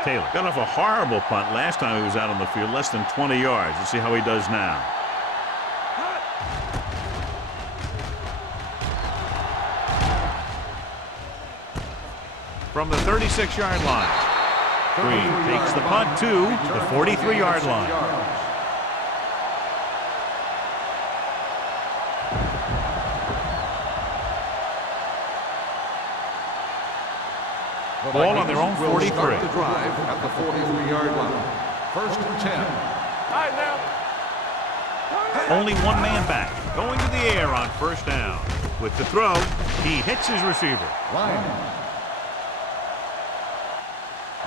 Taylor got off a horrible punt last time he was out on the field, less than 20 yards. Let's see how he does now. From the 36-yard line, Green takes the punt to the 43-yard line. Ball on their own 43. Start the drive at the 43-yard line. First and 10. All right, now. Only one man back, going to the air on first down. With the throw, he hits his receiver.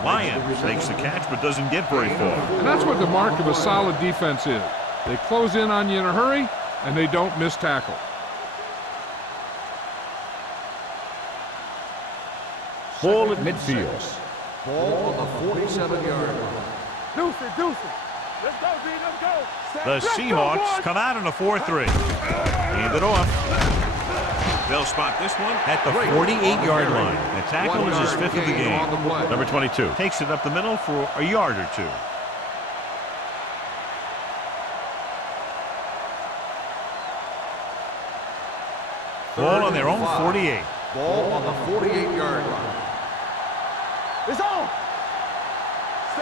Lyons makes the catch but doesn't get very far. And that's what the mark of a solid defense is. They close in on you in a hurry, and they don't miss tackle. Ball at midfield. Ball on the 47-yard line. Deuce it. Let's go, D, let's go. The Seahawks come out in a 4-3. Hand it off. They'll spot this one at the 48-yard line. The tackle is his 5th of the game. Number 22 takes it up the middle for a yard or two. Ball on their own 48. Ball on the 48-yard line. It's on.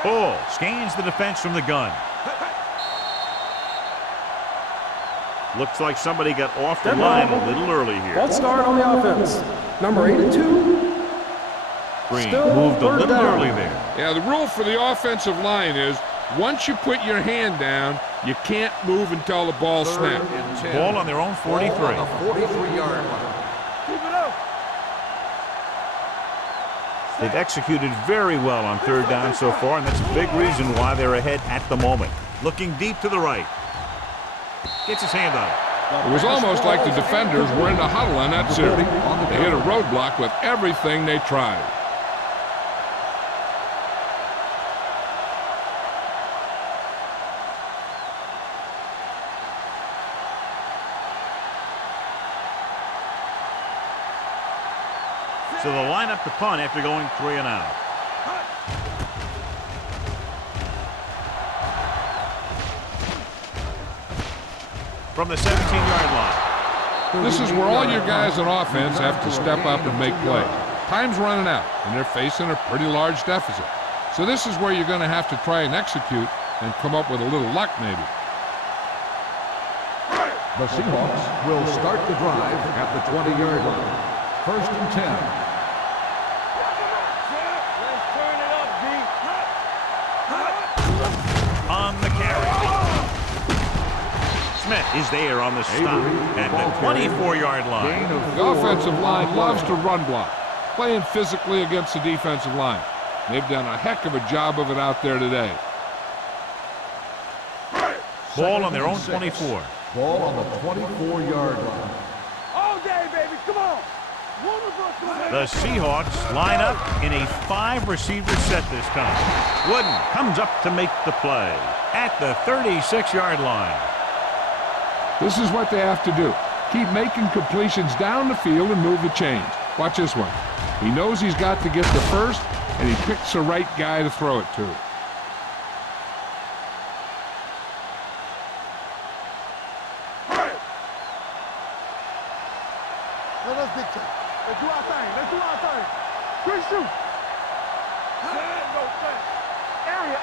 Bull scans the defense from the gun. Looks like somebody got off the line a little early here. False start on the offense. Number 82. Green Still moved a third little down. early there. Yeah, the rule for the offensive line is once you put your hand down, you can't move until the ball snaps. Ball on their own 43. Ball on the 43-yard line. Keep it up. They've executed very well on third down so far, and that's a big reason why they're ahead at the moment. Looking deep to the right. Gets his hand on it. It was almost like the defenders were in a huddle on that series. They hit a roadblock with everything they tried. So they'll line up to punt after going 3 and out. From the 17-yard line. This is where all your guys on offense have to step up and make plays. Time's running out, and they're facing a pretty large deficit. So this is where you're going to have to try and execute and come up with a little luck maybe. The Seahawks will start the drive at the 20-yard line. 1st and 10. Let's turn it up, D. On the carry. Smith is there on the stop at the 24-yard line. The offensive line loves to run block, playing physically against the defensive line. They've done a heck of a job of it out there today. Ball on their own 24. Ball on the 24-yard line. All day, baby. Come on. One of us. The Seahawks line up in a 5-receiver set this time. Wooden comes up to make the play at the 36-yard line. This is what they have to do. Keep making completions down the field and move the chains. Watch this one. He knows he's got to get the first, and he picks the right guy to throw it to. Let us dictate. Let's do our thing. Let's do our thing. Quick shoot. Area.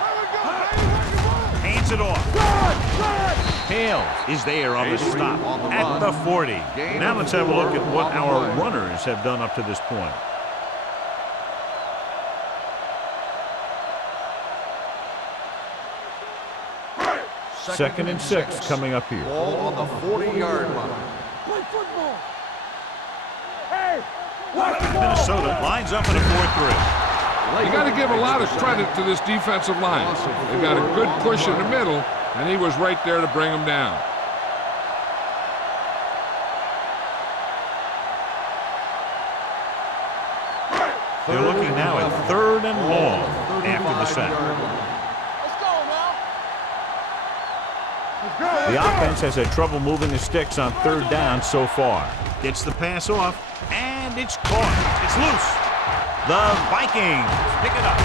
Where we go, baby? Hands it off. Run. Hales is there on the stop at the 40. Now let's have a look at what our runners have done up to this point. Second and 6 coming up here. Ball on the 40-yard line. Play football. Hey, watch the ball. Minnesota lines up in a 4-3. You got to give a lot of credit to this defensive line. They got a good push in the middle, and he was right there to bring them down. They're looking now at 3rd and long after the sack. Let's go now. The offense has had trouble moving the sticks on 3rd down so far. Gets the pass off, and it's caught. It's loose. The Vikings pick it up.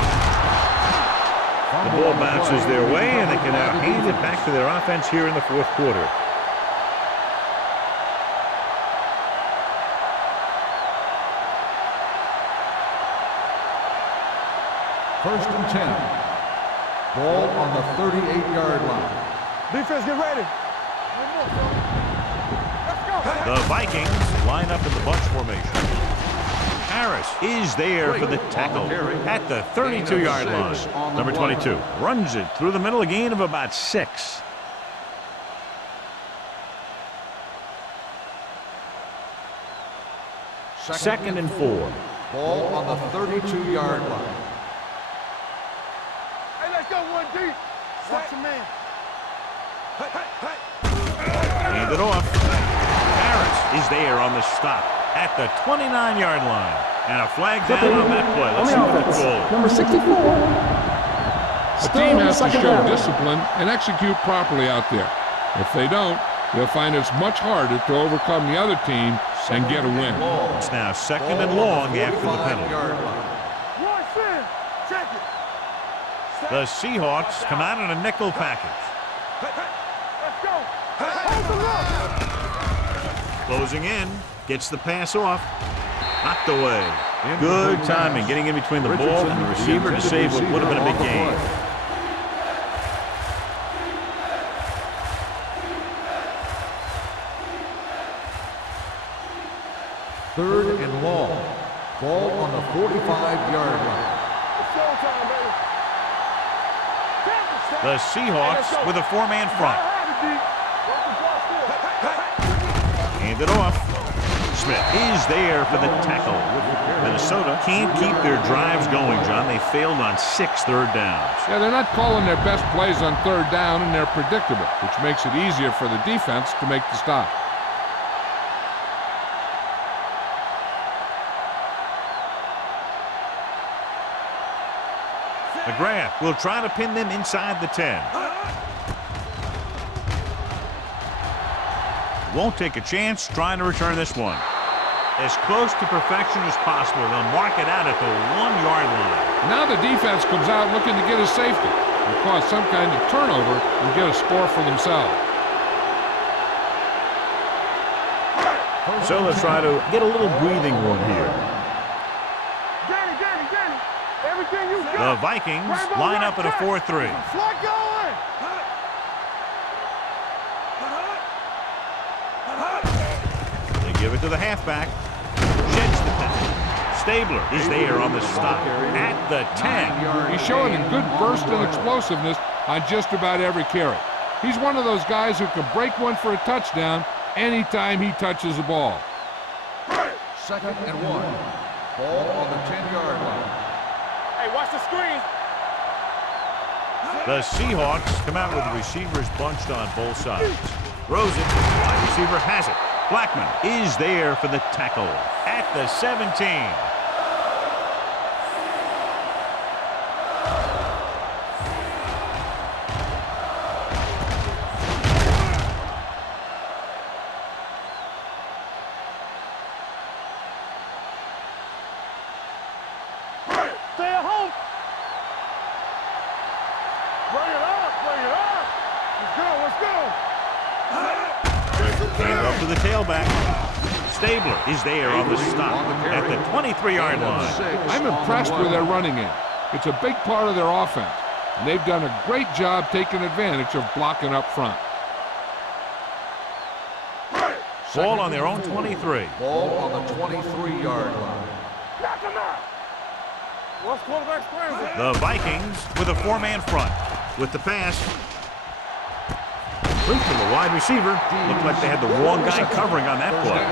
The ball bounces their way, and they can now hand it back to their offense here in the 4th quarter. First and 10. Ball on the 38-yard line. Defense, get ready. Let's go. The Vikings line up in the bunch formation. Harris is there for the tackle at the 32-yard line. Number 22 runs it through the middle, a gain of about 6. Second and 4. Ball on the 32-yard line. Hey, let's go, 1D. Watch your man. Hand it off. Harris is there on the stop at the 29-yard line. And a flag down on that play. Let's see what the goal is. Number 64. The team has to show discipline and execute properly out there. If they don't, they'll find it's much harder to overcome the other team and get a win. It's now 2nd and long after the penalty. One sin. Check it. The Seahawks come out in a nickel package. Let's go. Hold the look. Closing in. Gets the pass off. Knocked away. Good timing getting in between the ball and the receiver to save what would have been a big gain. Third and long. Ball on the 45-yard line. It's showtime, baby. The Seahawks with a four-man front. Hand it off. Smith is there for the tackle. Minnesota can't keep their drives going, John. They failed on 6 third downs. Yeah, they're not calling their best plays on third down, and they're predictable, which makes it easier for the defense to make the stop. McGrath will try to pin them inside the 10. Won't take a chance trying to return this one. As close to perfection as possible. They'll mark it out at the 1-yard line. Now the defense comes out looking to get a safety and cause some kind of turnover and get a score for themselves. So let's try to get a little breathing room here. Everything you got. The Vikings line up at a 4-3. Slot going. They give it to the halfback. Sheds the pass. Stabler is there on the stop at the 10. He's showing a good burst and explosiveness on just about every carry. He's one of those guys who can break one for a touchdown anytime he touches the ball. Second and 1. Ball on the 10-yard line. Hey, watch the screen. The Seahawks come out with the receivers bunched on both sides. Throws it. Wide receiver has it. Blackman is there for the tackle at the 17. Stay at home. Bring it up, bring it up. Let's go. Hand up to the tailback. Stabler is there on the stop at the 23-yard line. I'm impressed with their running game. It's a big part of their offense, and they've done a great job taking advantage of blocking up front. Ball on their own 23. Ball on the 23-yard line. Knock him out. What's quarterback scramble? The Vikings with a four-man front. With the pass. Complete to the wide receiver. Looked like they had the wrong guy covering on that play.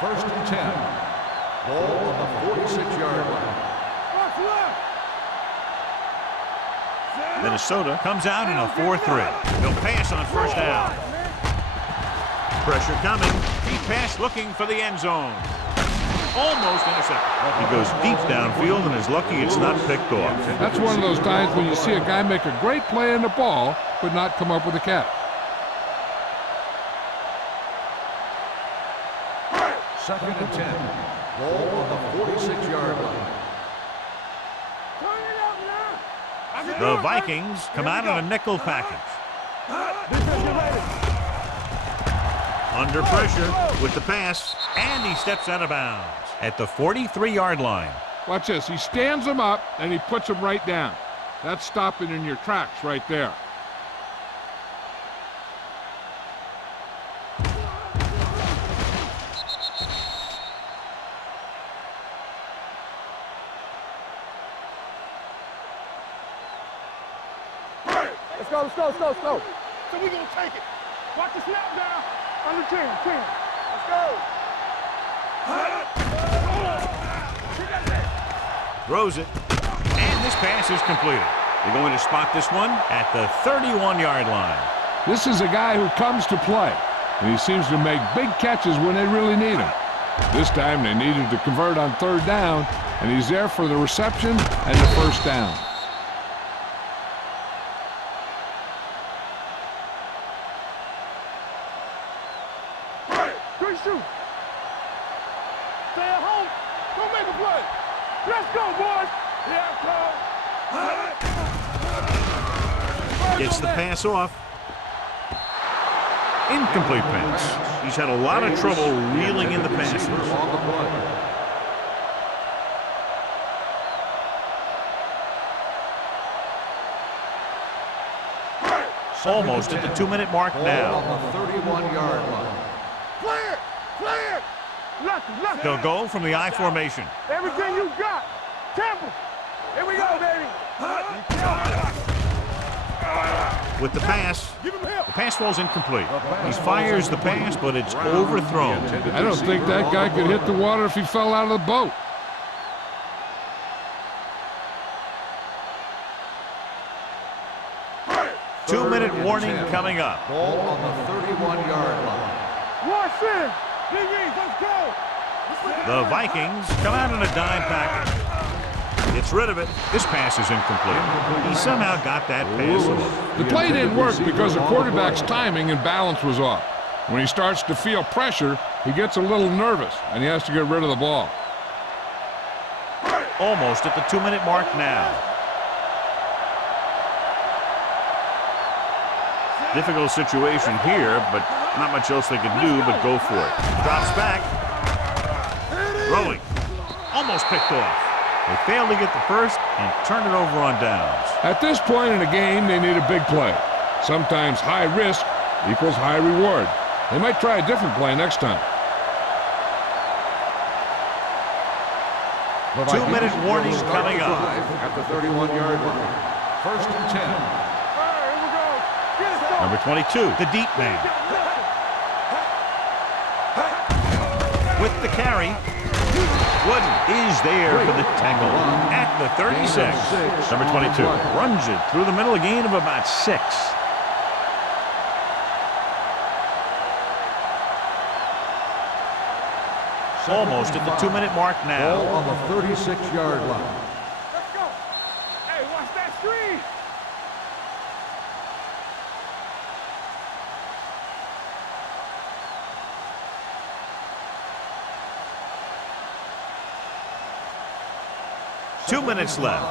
First and 10. Ball on the 46-yard line. Minnesota comes out in a 4-3. They'll pass on first down. Pressure coming. Deep pass looking for the end zone. Almost intercepted. He goes deep downfield and is lucky it's not picked off. That's one of those times when you see a guy make a great play on the ball, but not come up with a catch. Second and 10. Ball on the 46-yard line. The Vikings come out in a nickel package. Under pressure with the pass, and he steps out of bounds at the 43-yard line. Watch this. He stands him up, and he puts him right down. That's stopping in your tracks right there. Let's go. So we're going to take it. Watch the snap down. Under 10. Let's go. Throws it. And this pass is completed. They're going to spot this one at the 31-yard line. This is a guy who comes to play, and he seems to make big catches when they really need him. This time they needed to convert on third down, and he's there for the reception and the first down. Shoot. Stay at home. Don't make a play. Let's go, boys. Gets the pass off. Incomplete pass. He's had a lot of trouble reeling in the passes. Almost at the 2-minute mark now. On the 31-yard line. Clear! Clear! Left. They'll go from the I formation. Everything you got. Temple. Here we go, baby. With the pass, Give him help. the pass falls incomplete. He fires the pass, but it's overthrown. I don't think that guy could hit the water if he fell out of the boat. Two-minute warning coming up. Ball on the 31-yard line. Wash in. Big E's, let's go. The Vikings come out in a dime package. Gets rid of it. This pass is incomplete. He somehow got that pass off. The play didn't work because the quarterback's timing and balance was off. When he starts to feel pressure, he gets a little nervous, and he has to get rid of the ball. Almost at the 2-minute mark now. Difficult situation here, but not much else they can do but go for it. Drops back. Throwing. Almost picked off. They failed to get the first and turn it over on downs. At this point in the game, they need a big play. Sometimes high risk equals high reward. They might try a different play next time. 2-minute warning coming up. At the 31-yard line. First and 10. Here we go. Get it going. Number 22, the deep man. With the carry. Wooden is there for the tackle at the 36. Number 22 runs it through the middle, a gain of about 6. Almost at the 2-minute mark now. Ball on the 36-yard line. Let's go. Hey, watch that screen. Two minutes left.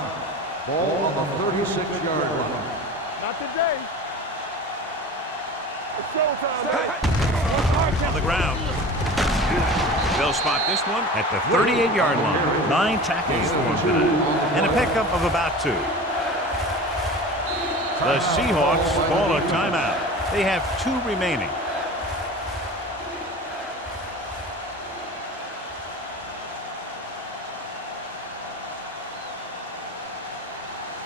Ball on the 36-yard line. Not today. It's showtime. On the ground. They'll spot this one at the 38-yard line. 9 tackles for him today. And a pickup of about 2. The Seahawks call a timeout. They have 2 remaining.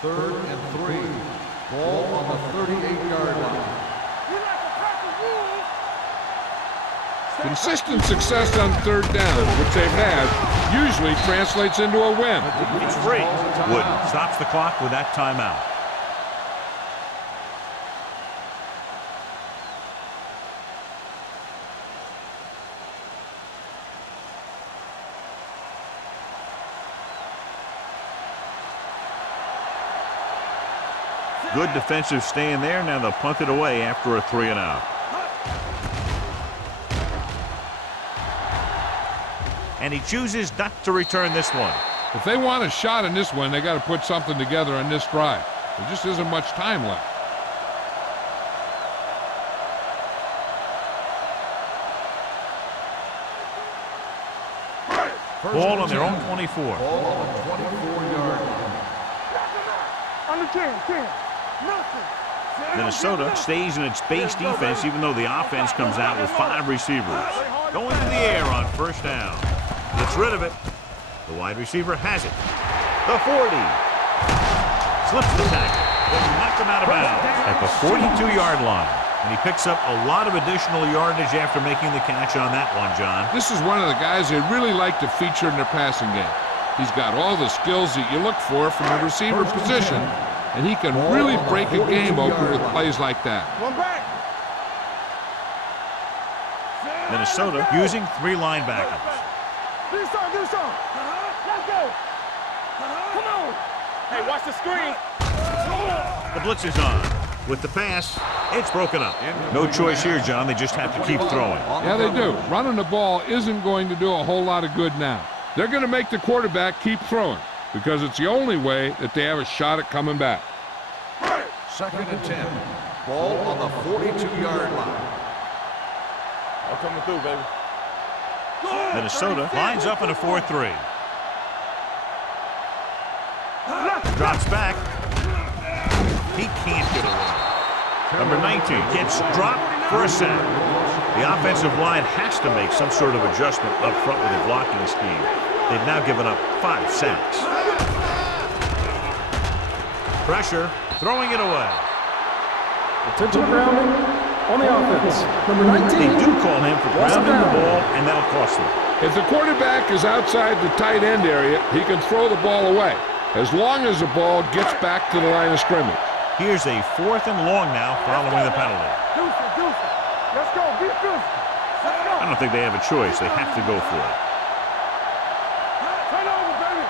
Third and 3. Ball on the 38-yard line. You like to crack the rules. Consistent success on third down, which they've had, usually translates into a win. It's free. Wooden stops the clock with that timeout. Good defensive stand there. Now they'll punt it away after a 3-and-out. And he chooses not to return this one. If they want a shot in this one, they got to put something together on this drive. There just isn't much time left. Ball on their own 24. Ball on the 24-yard line. On the 10. Nothing. Minnesota stays in its base defense even though the offense comes out with 5 receivers. Going to the air on first down. Gets rid of it. The wide receiver has it. The 40. Slips the tackle. Will knock him out of bounds at the 42-yard line. And he picks up a lot of additional yardage after making the catch on that one, John. This is one of the guys they really like to feature in their passing game. He's got all the skills that you look for from the receiver position, and he can really break a game open with plays like that. One back. Minnesota using 3 linebackers. Do something. Let's go. Come on. Hey, watch the screen. The blitz is on. With the pass, it's broken up. No choice here, John. They just have to keep throwing. Yeah, they do. Running the ball isn't going to do a whole lot of good now. They're going to make the quarterback keep throwing. because it's the only way that they have a shot at coming back. 2nd and 10. Ball on the 42-yard line. I'm coming through, baby. Minnesota lines up in a 4-3. Drops back. He can't get away. Number 19 gets dropped for a sack. The offensive line has to make some sort of adjustment up front with the blocking scheme. They've now given up 5 sacks. Pressure, throwing it away. Intentional grounding on the offense. Number 19. They do call him for grounding the ball, and that'll cost them. If the quarterback is outside the tight end area, he can throw the ball away, as long as the ball gets back to the line of scrimmage. Here's a 4th and long now following the penalty. Let's go. Be physical. Let's go. I don't think they have a choice. They have to go for it. Turn over, baby.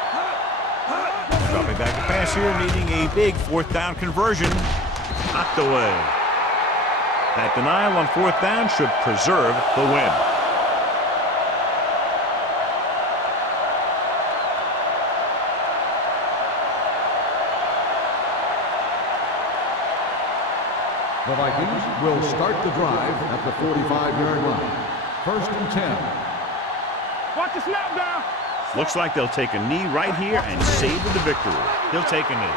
Dropping back to pass here, needing a big 4th down conversion. Knocked away. That denial on 4th down should preserve the win. The Vikings will start the drive at the 45-yard line. 1st and 10. Watch the snap down. Looks like they'll take a knee right here and savor the victory. He'll take a knee.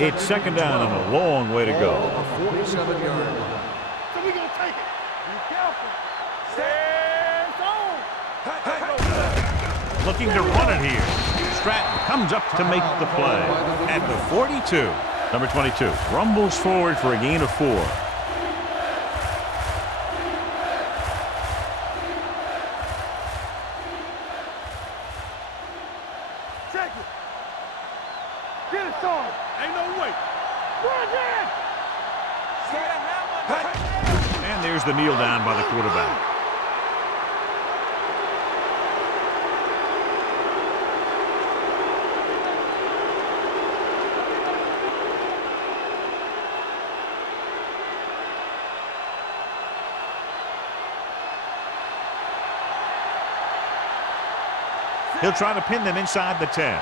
It's 2nd down and a long way to go. 47-yard line. So we gonna take it. Be careful. Stand on. Looking to run it here. Stratton comes up to make the play at the 42. Number 22 rumbles forward for a gain of 4. Check it. Get it started. Ain't no way. Run down. And there's the kneel down by the quarterback. He'll try to pin them inside the 10.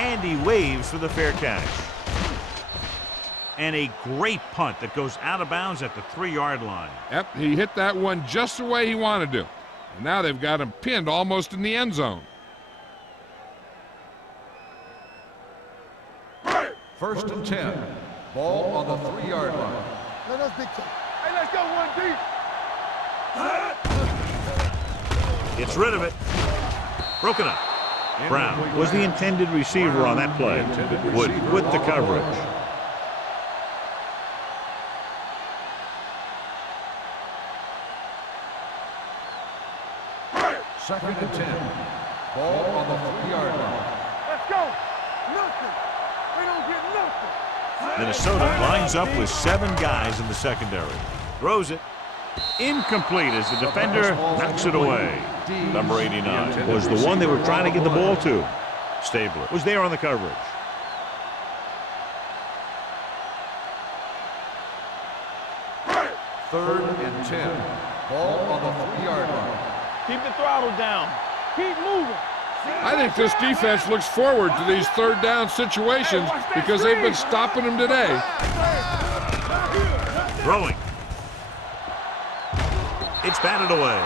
And he waves for the fair catch. And a great punt that goes out of bounds at the 3-yard line. Yep, he hit that one just the way he wanted to. And now they've got him pinned almost in the end zone. 1st and 10. Ball on the 3-yard line. Let us dictate. Hey, let's go 1 deep. Gets rid of it. Broken up. Brown was the intended receiver on that play. Wood with the coverage. Second and 10. Ball on the 3-yard line. Let's go. Nothing. We don't get nothing. Minnesota lines up with 7 guys in the secondary. Throws it. Incomplete as the defender knocks it away. Number 89 was the one they were trying to get the ball to. Stabler was there on the coverage. Third and 10. Ball on the 3-yard line. Keep the throttle down. Keep moving. I think this defense looks forward to these 3rd down situations because they've been stopping them today. Throwing. It's batted away.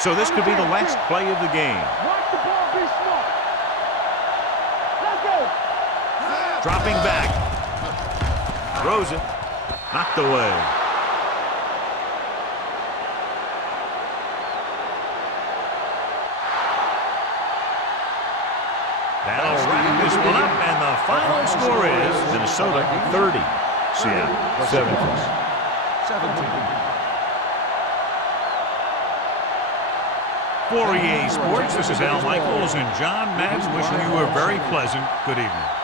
So this could be the last play of the game. Watch the ball, be smart. Let's go. Dropping back. Throws it. Knocked away. That'll wrap this one up, and the final score is Minnesota 30, Seattle 17. For EA Sports, this is Al Michaels and John Madden wishing you a very pleasant good evening.